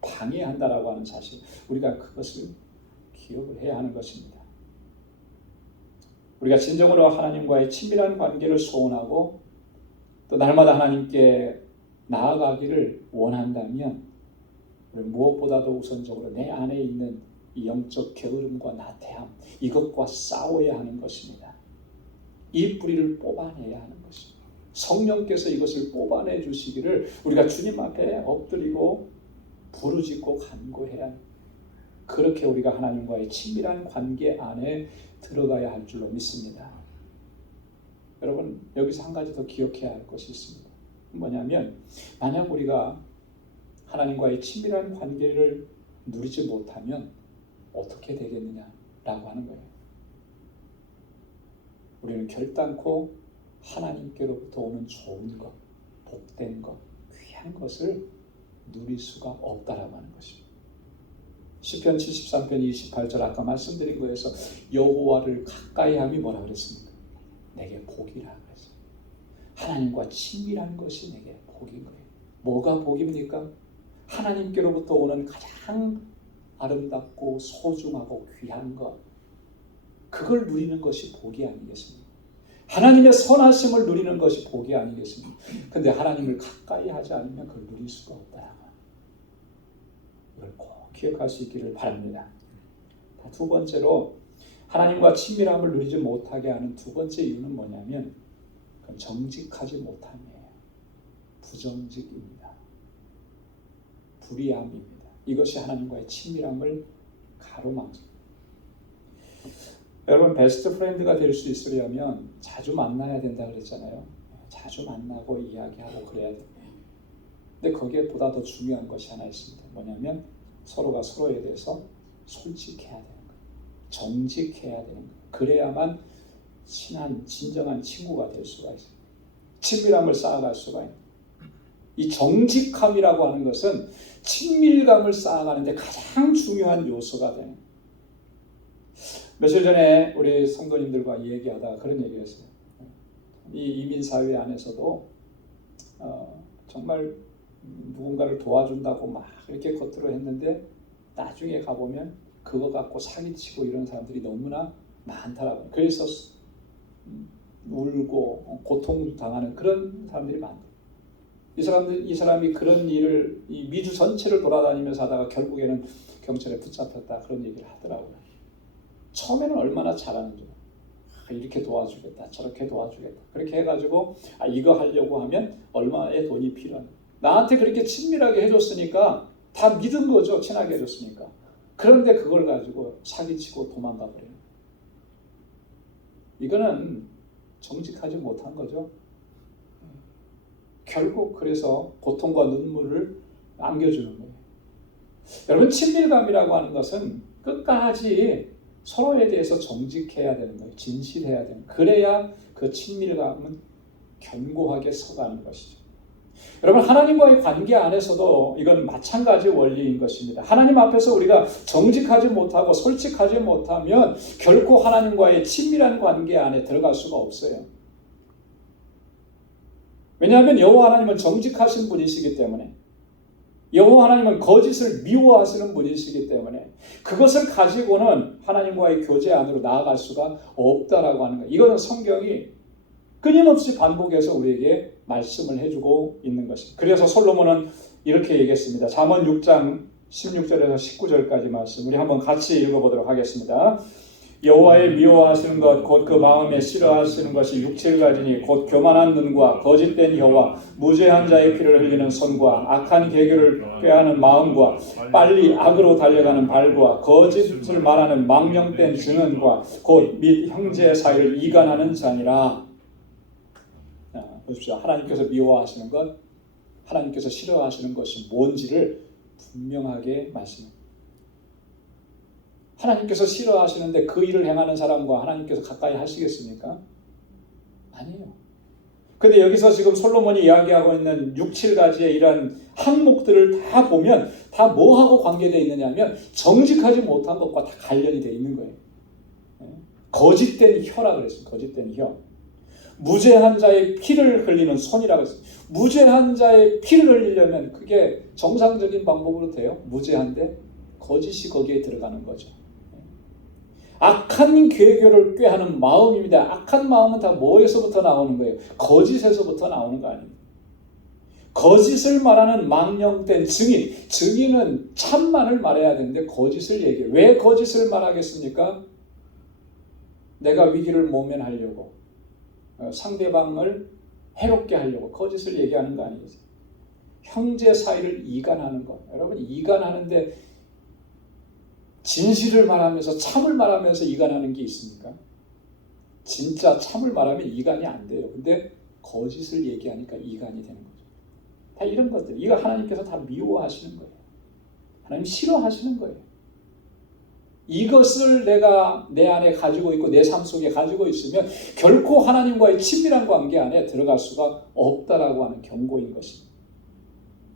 방해한다라고 하는 사실, 우리가 그것을 기억을 해야 하는 것입니다. 우리가 진정으로 하나님과의 친밀한 관계를 소원하고 또 날마다 하나님께 나아가기를 원한다면, 우리 무엇보다도 우선적으로 내 안에 있는 이 영적 게으름과 나태함, 이것과 싸워야 하는 것입니다. 이 뿌리를 뽑아내야 하는 것입니다. 성령께서 이것을 뽑아내 주시기를 우리가 주님 앞에 엎드리고 부르짖고 간구해야 합니다. 그렇게 우리가 하나님과의 친밀한 관계 안에 들어가야 할 줄로 믿습니다. 여러분, 여기서 한 가지 더 기억해야 할 것이 있습니다. 뭐냐면, 만약 우리가 하나님과의 친밀한 관계를 누리지 못하면 어떻게 되겠느냐라고 하는 거예요. 우리는 결단코 하나님께로부터 오는 좋은 것, 복된 것, 귀한 것을 누릴 수가 없다라고 하는 것입니다. 시편 73편 28절 아까 말씀드린 거에서 여호와를 가까이함이 뭐라 그랬습니까? 내게 복이라 그랬어요. 하나님과 친밀한 것이 내게 복인 거예요. 뭐가 복입니까? 하나님께로부터 오는 가장 아름답고 소중하고 귀한 것, 그걸 누리는 것이 복이 아니겠습니까? 하나님의 선하심을 누리는 것이 복이 아니겠습니까? 근데 하나님을 가까이 하지 않으면 그걸 누릴 수가 없다. 이걸 꼭 기억할 수 있기를 바랍니다. 두 번째로 하나님과 친밀함을 누리지 못하게 하는 두 번째 이유는 뭐냐면, 그건 정직하지 못함이에요. 부정직입니다. 불의함입니다. 이것이 하나님과의 친밀함을 가로막습니다. 여러분, 베스트 프렌드가 될 수 있으려면 자주 만나야 된다 그랬잖아요. 자주 만나고 이야기하고 그래야 됩니다. 근데 거기에 보다 더 중요한 것이 하나 있습니다. 뭐냐면 서로가 서로에 대해서 솔직해야 되는 거예요. 정직해야 되는 거예요. 그래야만 친한, 진정한 친구가 될 수가 있어요. 친밀함을 쌓아갈 수가 있어요. 이 정직함이라고 하는 것은 친밀감을 쌓아가는데 가장 중요한 요소가 되는 거예요. 며칠 전에 우리 성도님들과 얘기하다가 그런 얘기를 했어요. 이 이민 사회 안에서도 정말 누군가를 도와준다고 막 이렇게 겉으로 했는데 나중에 가보면 그거 갖고 사기치고 이런 사람들이 너무나 많더라고요. 그래서 울고 고통 당하는 그런 사람들이 많아요. 이 사람이 그런 일을 이 미주 전체를 돌아다니면서 하다가 결국에는 경찰에 붙잡혔다 그런 얘기를 하더라고요. 처음에는 얼마나 잘하는지 이렇게 도와주겠다 저렇게 도와주겠다 그렇게 해가지고 이거 하려고 하면 얼마의 돈이 필요한 나한테 그렇게 친밀하게 해줬으니까 다 믿은 거죠. 친하게 해줬으니까. 그런데 그걸 가지고 사기치고 도망가 버려요. 이거는 정직하지 못한 거죠. 결국 그래서 고통과 눈물을 안겨주는 거예요. 여러분 친밀감이라고 하는 것은 끝까지 서로에 대해서 정직해야 되는 거예요. 진실해야 되는 거예요. 그래야 그 친밀감은 견고하게 서가는 것이죠. 여러분 하나님과의 관계 안에서도 이건 마찬가지 원리인 것입니다. 하나님 앞에서 우리가 정직하지 못하고 솔직하지 못하면 결코 하나님과의 친밀한 관계 안에 들어갈 수가 없어요. 왜냐하면 여호와 하나님은 정직하신 분이시기 때문에 여호와 하나님은 거짓을 미워하시는 분이시기 때문에 그것을 가지고는 하나님과의 교제 안으로 나아갈 수가 없다라고 하는 거예요. 이거는 성경이 끊임없이 반복해서 우리에게 말씀을 해주고 있는 것입니다. 그래서 솔로몬은 이렇게 얘기했습니다. 잠언 6장 16절에서 19절까지 말씀 우리 한번 같이 읽어보도록 하겠습니다. 여호와의 미워하시는 것 곧 그 마음에 싫어하시는 것이 육체를 가지니 곧 교만한 눈과 거짓된 혀와 무죄한 자의 피를 흘리는 손과 악한 계교를 꾀하는 마음과 빨리 악으로 달려가는 발과 거짓을 말하는 망령된 증언과 곧 및 형제 사이를 이간하는 자니라. 보십시오. 하나님께서 미워하시는 것, 하나님께서 싫어하시는 것이 뭔지를 분명하게 말씀합니다. 하나님께서 싫어하시는데 그 일을 행하는 사람과 하나님께서 가까이 하시겠습니까? 아니에요. 근데 여기서 지금 솔로몬이 이야기하고 있는 6, 7가지의 이런 항목들을 다 보면 다 뭐하고 관계되어 있느냐 하면 정직하지 못한 것과 다 관련이 되어 있는 거예요. 거짓된 혀라 그랬습니다. 거짓된 혀. 무죄한 자의 피를 흘리는 손이라고 했습니다. 무죄한 자의 피를 흘리려면 그게 정상적인 방법으로 돼요? 무죄한데 거짓이 거기에 들어가는 거죠. 악한 계교를 꾀하는 마음입니다. 악한 마음은 다 뭐에서부터 나오는 거예요? 거짓에서부터 나오는 거 아닙니까? 거짓을 말하는 망령된 증인. 증인은 참만을 말해야 되는데 거짓을 얘기해요. 왜 거짓을 말하겠습니까? 내가 위기를 모면하려고 상대방을 해롭게 하려고 거짓을 얘기하는 거 아니겠어요? 형제 사이를 이간하는 것. 여러분 이간하는데 진실을 말하면서 참을 말하면서 이간하는 게 있습니까? 진짜 참을 말하면 이간이 안 돼요. 근데 거짓을 얘기하니까 이간이 되는 거죠. 다 이런 것들. 이거 하나님께서 다 미워하시는 거예요. 하나님 싫어하시는 거예요. 이것을 내가 내 안에 가지고 있고 내 삶 속에 가지고 있으면 결코 하나님과의 친밀한 관계 안에 들어갈 수가 없다라고 하는 경고인 것입니다.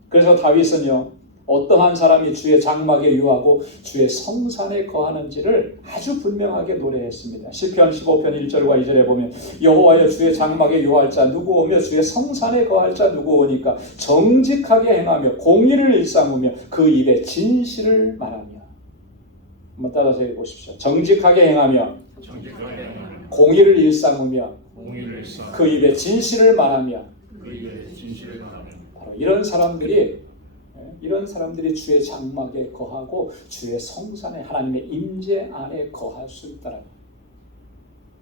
그래서 다윗은요. 어떠한 사람이 주의 장막에 유하고 주의 성산에 거하는지를 아주 분명하게 노래했습니다. 시편 15편 1절과 2절에 보면 여호와여 주의 장막에 유할 자 누구 오며 주의 성산에 거할 자 누구 오니까 정직하게 행하며 공의를 일삼으며 그 입에 진실을 말하며. 한번 따라서 해보십시오. 정직하게 행하며 공의를 일삼으며 그 입에 진실을 말하며. 바로 이런 사람들이 주의 장막에 거하고 주의 성산에 하나님의 임재 안에 거할 수 있다라고.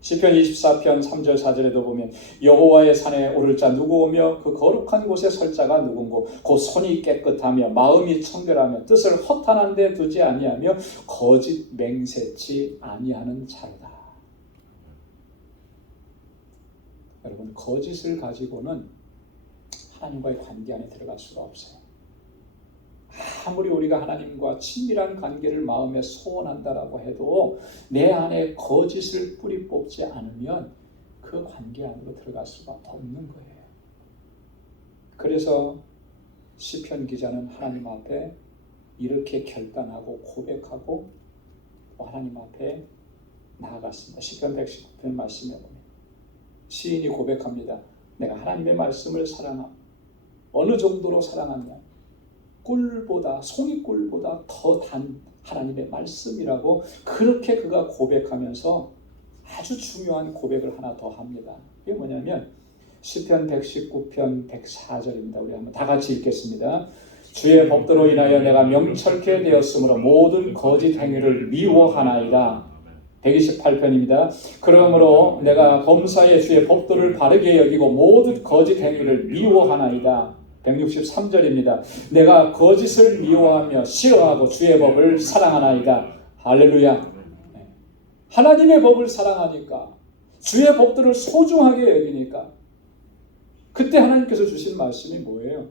시편 24편 3절 4절에도 보면 여호와의 산에 오를 자 누구 오며 그 거룩한 곳에 설 자가 누군고 곧 손이 깨끗하며 마음이 청결하며 뜻을 허탄한 데 두지 아니하며 거짓 맹세치 아니하는 자로다. 여러분 거짓을 가지고는 하나님과의 관계 안에 들어갈 수가 없어요. 아무리 우리가 하나님과 친밀한 관계를 마음에 소원한다라고 해도 내 안에 거짓을 뿌리 뽑지 않으면 그 관계 안으로 들어갈 수가 없는 거예요. 그래서 시편 기자는 하나님 앞에 이렇게 결단하고 고백하고 하나님 앞에 나아갔습니다. 시편 119편 말씀에 보면 시인이 고백합니다. 내가 하나님의 말씀을 사랑함. 어느 정도로 사랑하냐? 꿀보다, 송이꿀보다 더 단 하나님의 말씀이라고 그렇게 그가 고백하면서 아주 중요한 고백을 하나 더 합니다. 이게 뭐냐면 시편 119편 104절입니다. 우리 한번 다 같이 읽겠습니다. 주의 법도로 인하여 내가 명철케 되었으므로 모든 거짓 행위를 미워하나이다. 128편입니다. 그러므로 내가 범사에 주의 법도를 바르게 여기고 모든 거짓 행위를 미워하나이다. 163절입니다. 내가 거짓을 미워하며 싫어하고 주의 법을 사랑하나이다. 할렐루야. 하나님의 법을 사랑하니까, 주의 법들을 소중하게 여기니까, 그때 하나님께서 주신 말씀이 뭐예요?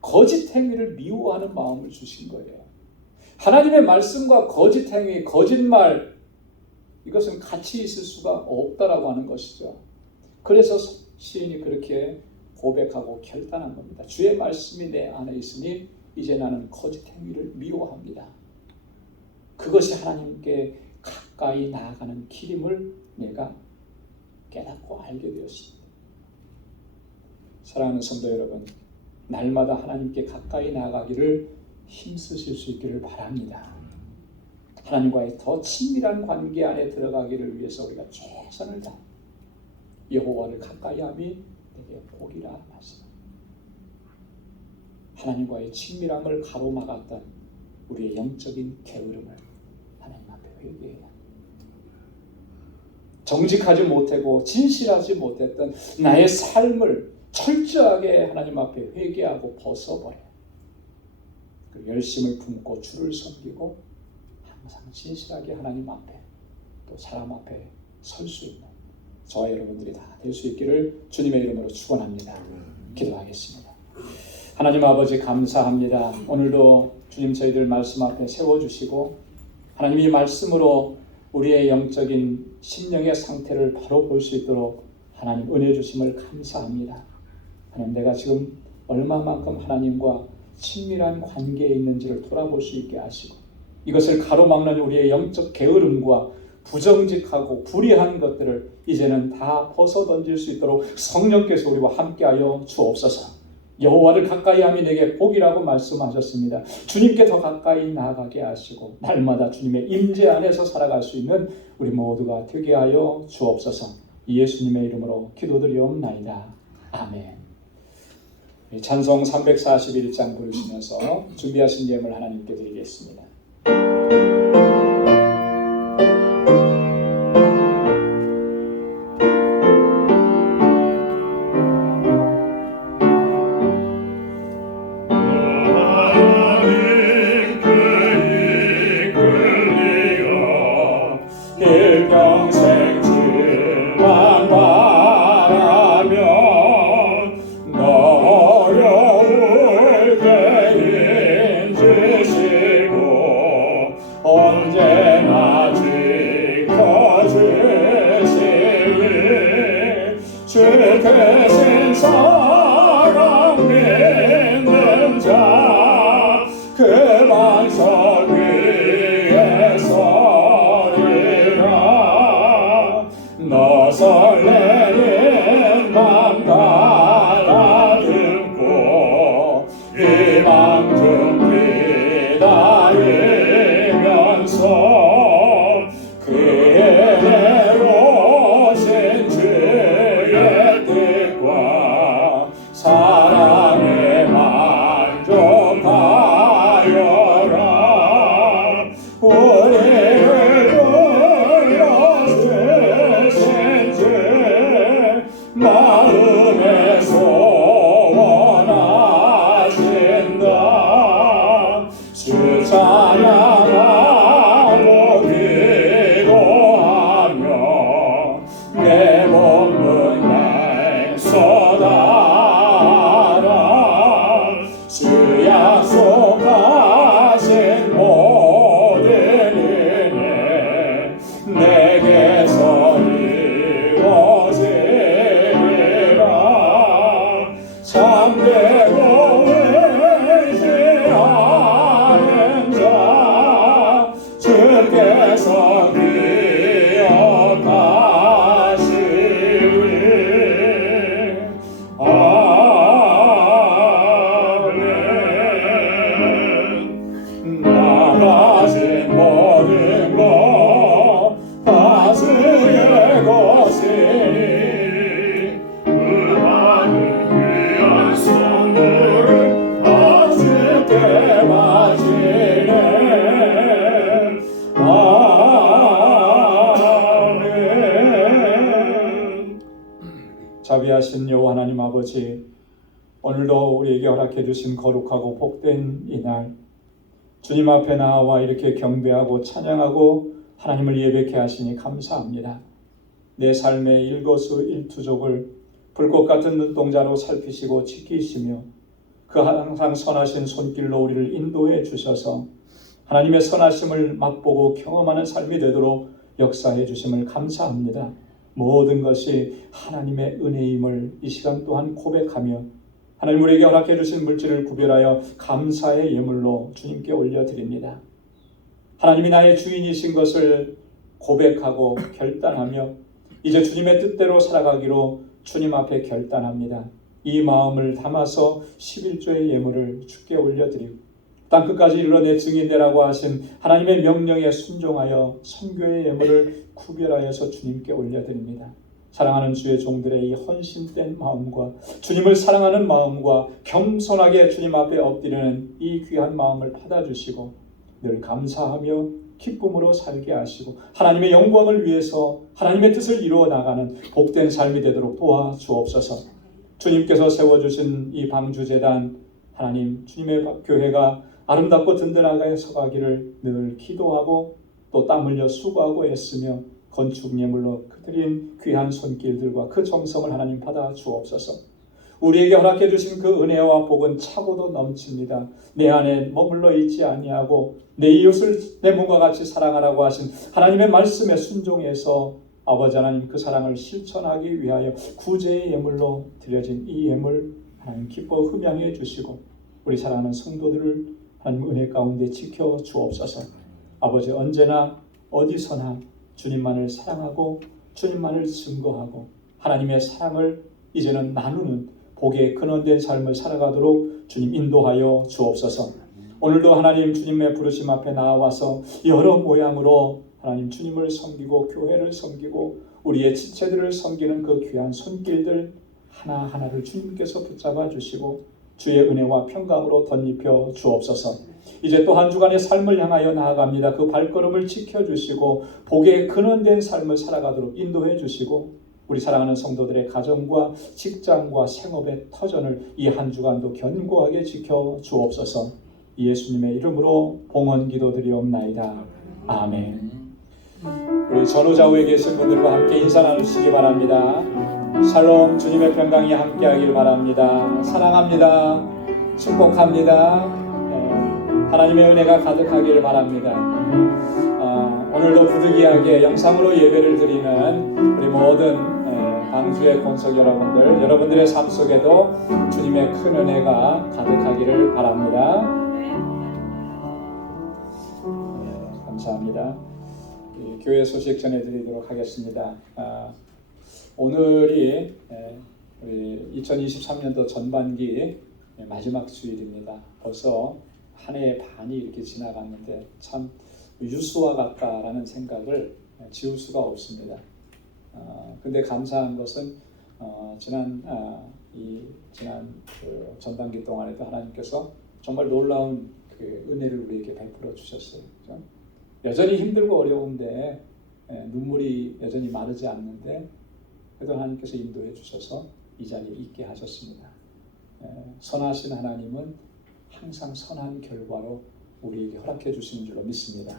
거짓 행위를 미워하는 마음을 주신 거예요. 하나님의 말씀과 거짓 행위, 거짓말, 이것은 같이 있을 수가 없다라고 하는 것이죠. 그래서 시인이 그렇게 고백하고 결단한 겁니다. 주의 말씀이 내 안에 있으니 이제 나는 거짓 행위를 미워합니다. 그것이 하나님께 가까이 나아가는 길임을 내가 깨닫고 알게 되었습니다. 사랑하는 성도 여러분, 날마다 하나님께 가까이 나아가기를 힘쓰실 수 있기를 바랍니다. 하나님과의 더 친밀한 관계 안에 들어가기를 위해서 우리가 최선을 다해 여호와를 가까이함이 내게 복이라 말씀합니다. 하나님과의 친밀함을 가로막았던 우리의 영적인 게으름을 하나님 앞에 회개해야 합니다. 정직하지 못하고 진실하지 못했던 나의 삶을 철저하게 하나님 앞에 회개하고 벗어버려요. 그 열심을 품고 주를 섬기고 항상 진실하게 하나님 앞에 또 사람 앞에 설 수 있는 저와 여러분들이 다 될 수 있기를 주님의 이름으로 축원합니다. 기도하겠습니다. 하나님 아버지 감사합니다. 오늘도 주님 저희들 말씀 앞에 세워주시고 하나님 이 말씀으로 우리의 영적인 심령의 상태를 바로 볼 수 있도록 하나님 은혜 주심을 감사합니다. 하나님 내가 지금 얼마만큼 하나님과 친밀한 관계에 있는지를 돌아볼 수 있게 하시고 이것을 가로막는 우리의 영적 게으름과 부정직하고 불의한 것들을 이제는 다 벗어던질 수 있도록 성령께서 우리와 함께하여 주옵소서. 여호와를 가까이함이 내게 복이라고 말씀하셨습니다. 주님께 더 가까이 나아가게 하시고 날마다 주님의 임재 안에서 살아갈 수 있는 우리 모두가 되게 하여 주옵소서. 예수님의 이름으로 기도드리옵나이다. 아멘. 찬송 341장 부르시면서 준비하신 예물 하나님께 드리겠습니다. 일평생 주만 바라며 어려울 때 힘주시고 언제나 지켜주시리 주 대신 사랑 믿는 자 그 반석 위에 서리라 너 설레는 맘 가다듬고 이 밤 중 기다리면서 그의 내로신 주의 뜻과 사랑에 만족하여라 우리를 불러주신 주 마음에 소원하신다 주 찬양하고 기도하며 내 몸은 날 쏟아라 주 약속하신 모든 은혜 내게서 이루어지리라 참되고 의지하는 자 주께서 기억하시리 오늘도 우리에게 허락해 주신 거룩하고 복된 이날 주님 앞에 나와 이렇게 경배하고 찬양하고 하나님을 예배케 하시니 감사합니다. 내 삶의 일거수일투족을 불꽃 같은 눈동자로 살피시고 지키시며 그 항상 선하신 손길로 우리를 인도해 주셔서 하나님의 선하심을 맛보고 경험하는 삶이 되도록 역사해 주심을 감사합니다. 모든 것이 하나님의 은혜임을 이 시간 또한 고백하며 하나님 우리에게 허락해 주신 물질을 구별하여 감사의 예물로 주님께 올려드립니다. 하나님이 나의 주인이신 것을 고백하고 결단하며 이제 주님의 뜻대로 살아가기로 주님 앞에 결단합니다. 이 마음을 담아서 11조의 예물을 주께 올려드리고 땅끝까지 이르러 내 증인되라고 하신 하나님의 명령에 순종하여 선교의 예물을 구별하여서 주님께 올려드립니다. 사랑하는 주의 종들의 이 헌신된 마음과 주님을 사랑하는 마음과 겸손하게 주님 앞에 엎드리는 이 귀한 마음을 받아주시고 늘 감사하며 기쁨으로 살게 하시고 하나님의 영광을 위해서 하나님의 뜻을 이루어 나가는 복된 삶이 되도록 도와주옵소서. 주님께서 세워주신 이 방주재단 하나님 주님의 교회가 아름답고 든든하게 서가기를 늘 기도하고 또 땀 흘려 수고하고 애쓰며 건축 예물로 드린 귀한 손길들과 그 정성을 하나님 받아 주옵소서. 우리에게 허락해 주신 그 은혜와 복은 차고도 넘칩니다. 내 안에 머물러 있지 아니하고 내 이웃을 내 몸과 같이 사랑하라고 하신 하나님의 말씀에 순종해서 아버지 하나님 그 사랑을 실천하기 위하여 구제의 예물로 드려진 이 예물 하나님 기뻐 흠양해 주시고 우리 사랑하는 성도들을 하나님 은혜 가운데 지켜 주옵소서. 아버지 언제나 어디서나 주님만을 사랑하고 주님만을 증거하고 하나님의 사랑을 이제는 나누는 복의 근원된 삶을 살아가도록 주님 인도하여 주옵소서. 오늘도 하나님 주님의 부르심 앞에 나와서 여러 모양으로 하나님 주님을 섬기고 교회를 섬기고 우리의 지체들을 섬기는 그 귀한 손길들 하나하나를 주님께서 붙잡아 주시고 주의 은혜와 평강으로 덧입혀 주옵소서. 이제 또 한 주간의 삶을 향하여 나아갑니다. 그 발걸음을 지켜주시고 복의 근원된 삶을 살아가도록 인도해 주시고 우리 사랑하는 성도들의 가정과 직장과 생업의 터전을 이 한 주간도 견고하게 지켜 주옵소서. 예수님의 이름으로 봉헌 기도드리옵나이다. 아멘. 우리 전후좌우에 계신 분들과 함께 인사 나누시기 바랍니다. 샬롬 주님의 평강이 함께하길 바랍니다. 사랑합니다. 축복합니다. 하나님의 은혜가 가득하길 바랍니다. 오늘도 부득이하게 영상으로 예배를 드리는 우리 모든 방주의 권속 여러분들의 삶 속에도 주님의 큰 은혜가 가득하기를 바랍니다. 감사합니다. 교회 소식 전해드리도록 하겠습니다. 오늘이 우리 2023년도 전반기 마지막 주일입니다. 벌써 한 해의 반이 이렇게 지나갔는데 참 유수와 같다라는 생각을 지울 수가 없습니다. 근데 감사한 것은 지난 그 전반기 동안에도 하나님께서 정말 놀라운 그 은혜를 우리에게 베풀어 주셨어요. 그렇죠? 여전히 힘들고 어려운데 눈물이 여전히 마르지 않는데 그래도 하나님께서 인도해 주셔서 이 자리에 있게 하셨습니다. 선하신 하나님은 항상 선한 결과로 우리에게 허락해 주시는 줄로 믿습니다.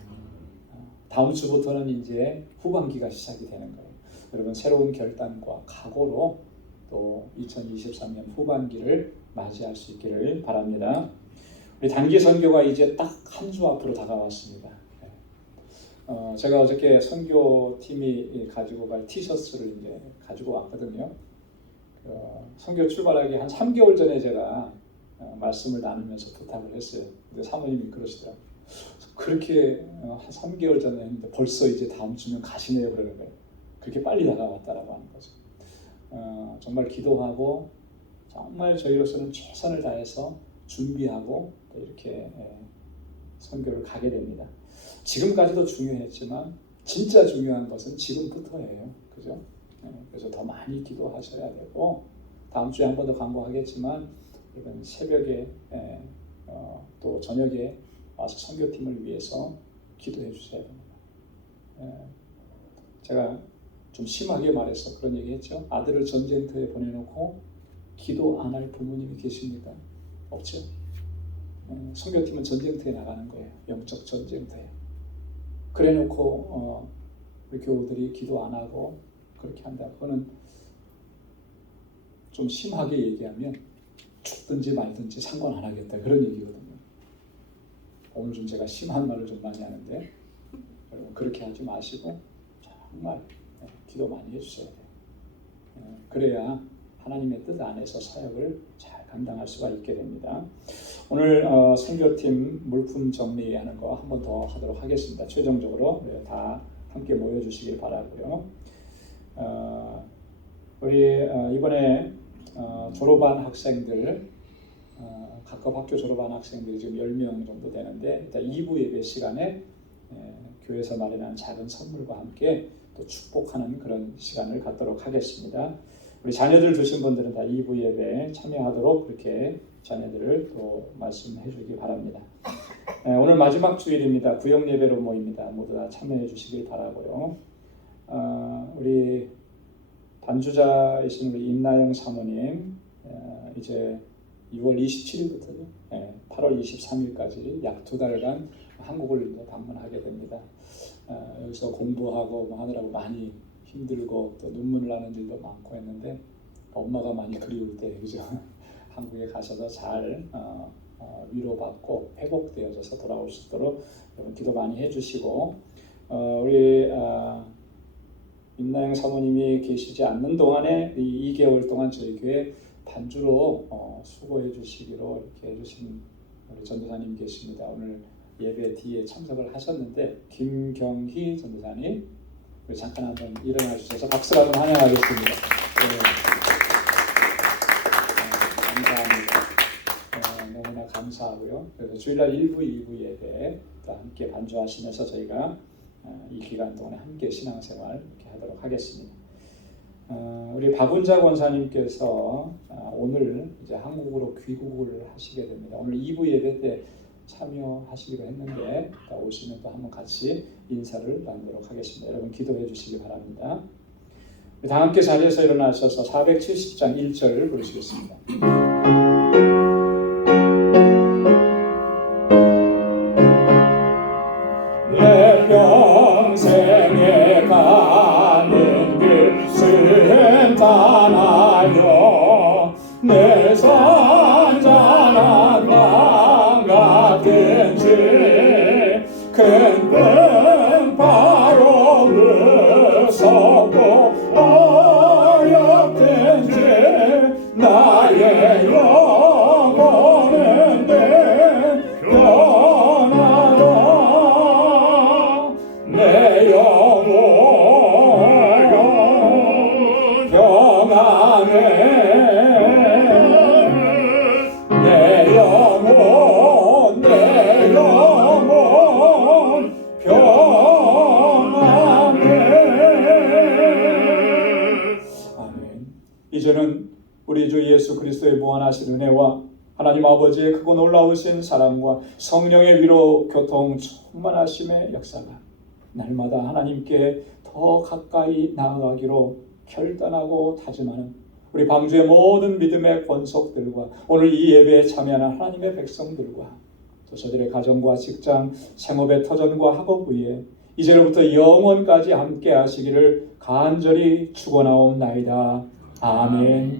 다음 주부터는 이제 후반기가 시작이 되는 거예요. 여러분 새로운 결단과 각오로 또 2023년 후반기를 맞이할 수 있기를 바랍니다. 우리 단기 선교가 이제 딱 한 주 앞으로 다가왔습니다. 제가 어저께 선교팀이 가지고 갈 티셔츠를 이제 가지고 왔거든요. 선교 출발하기 한 3개월 전에 제가 말씀을 나누면서 부탁을 했어요. 근데 사모님이 그러시더라고요. 그렇게 한 3개월 전에 했는데 벌써 이제 다음 주면 가시네요 그러는 거예요. 그렇게 빨리 다가왔다라고 하는 거죠. 정말 기도하고 정말 저희로서는 최선을 다해서 준비하고 또 이렇게 선교를 가게 됩니다. 지금까지도 중요했지만 진짜 중요한 것은 지금부터예요. 그죠? 그래서 더 많이 기도하셔야 되고 다음 주에 한 번 더 광고하겠지만 이번 새벽에 또 저녁에 와서 선교팀을 위해서 기도해 주셔야 됩니다. 제가 좀 심하게 말해서 그런 얘기 했죠. 아들을 전쟁터에 보내놓고 기도 안 할 부모님이 계십니까? 없죠. 선교팀은 전쟁터에 나가는 거예요. 영적 전쟁터에. 그래놓고 우리 교우들이 기도 안 하고 그렇게 한다. 그거는 좀 심하게 얘기하면 죽든지 말든지 상관 안 하겠다, 그런 얘기거든요. 오늘 좀 제가 심한 말을 좀 많이 하는데 여러분 그렇게 하지 마시고 정말 기도 많이 해주셔야 돼요. 그래야 하나님의 뜻 안에서 사역을 잘 감당할 수가 있게 됩니다. 오늘 선교팀 물품 정리하는 거 한 번 더 하도록 하겠습니다. 최종적으로 다 함께 모여주시길 바라고요. 우리 이번에 졸업한 학생들, 각급 학교 졸업한 학생들이 지금 10명 정도 되는데, 일단 2부 예배 시간에 교회에서 마련한 작은 선물과 함께 또 축복하는 그런 시간을 갖도록 하겠습니다. 우리 자녀들 두신 분들은 다 2부 예배에 참여하도록 그렇게 자녀들을 또 말씀해 주기 바랍니다. 오늘 마지막 주일입니다. 구역 예배로 모입니다. 모두 다 참여해 주시길 바라고요. 우리 반주자이신 우리 임나영 사모님, 이제 6월 27일부터요, 8월 23일까지 약 2달간 한국을 방문하게 됩니다. 여기서 공부하고 뭐 하느라고 많이 힘들고 또 눈물 나는 일도 많고 했는데, 엄마가 많이 그리울 때, 그죠? 한국에 가셔서 잘 위로받고 회복되어져서 돌아올 수 있도록 여러분 기도 많이 해주시고, 우리 임나영 사모님이 계시지 않는 동안에 이 2개월 동안 저희 교회 반주로 수고해 주시기로 이렇게 해주신 우리 전도사님 계십니다. 오늘 예배 뒤에 참석을 하셨는데, 김경희 전도사님, 잠깐 한번 일어나 주셔서 박수로 한번 환영하겠습니다. 감사합니다. 너무나 감사하고요. 그래서 주일날 1부, 2부 예배 함께 반주하시면서 저희가 이 기간 동안에 함께 신앙생활 이렇게 하도록 하겠습니다. 우리 박운자 권사님께서 오늘 이제 한국으로 귀국을 하시게 됩니다. 오늘 2부 예배 때 참여하시기로 했는데 오시면 또 한번 같이 인사를 나누도록 하겠습니다. 여러분 기도해 주시기 바랍니다. 다 함께 자리에서 일어나셔서 470장 1절 부르시겠습니다. 내 평생에 가는 길 순탄하여 내 잔잔한 맘 같은지 큰 바로 무섭고 어렵든지 나의 영혼은 변하다. 내 영혼 평안해. 내 영혼 평안해. 아멘. 이제는 우리 주 예수 그리스도의 무한하신 은혜와 하나님 아버지의 크고 놀라우신 사랑과 성령의 위로 교통 충만하심의 역사가 날마다 하나님께 더 가까이 나아가기로 결단하고 다짐하는 우리 방주의 모든 믿음의 권속들과 오늘 이 예배에 참여하는 하나님의 백성들과 또 저들의 가정과 직장, 생업의 터전과 학업 위에 이제로부터 영원까지 함께 하시기를 간절히 축원하옵나이다. 아멘.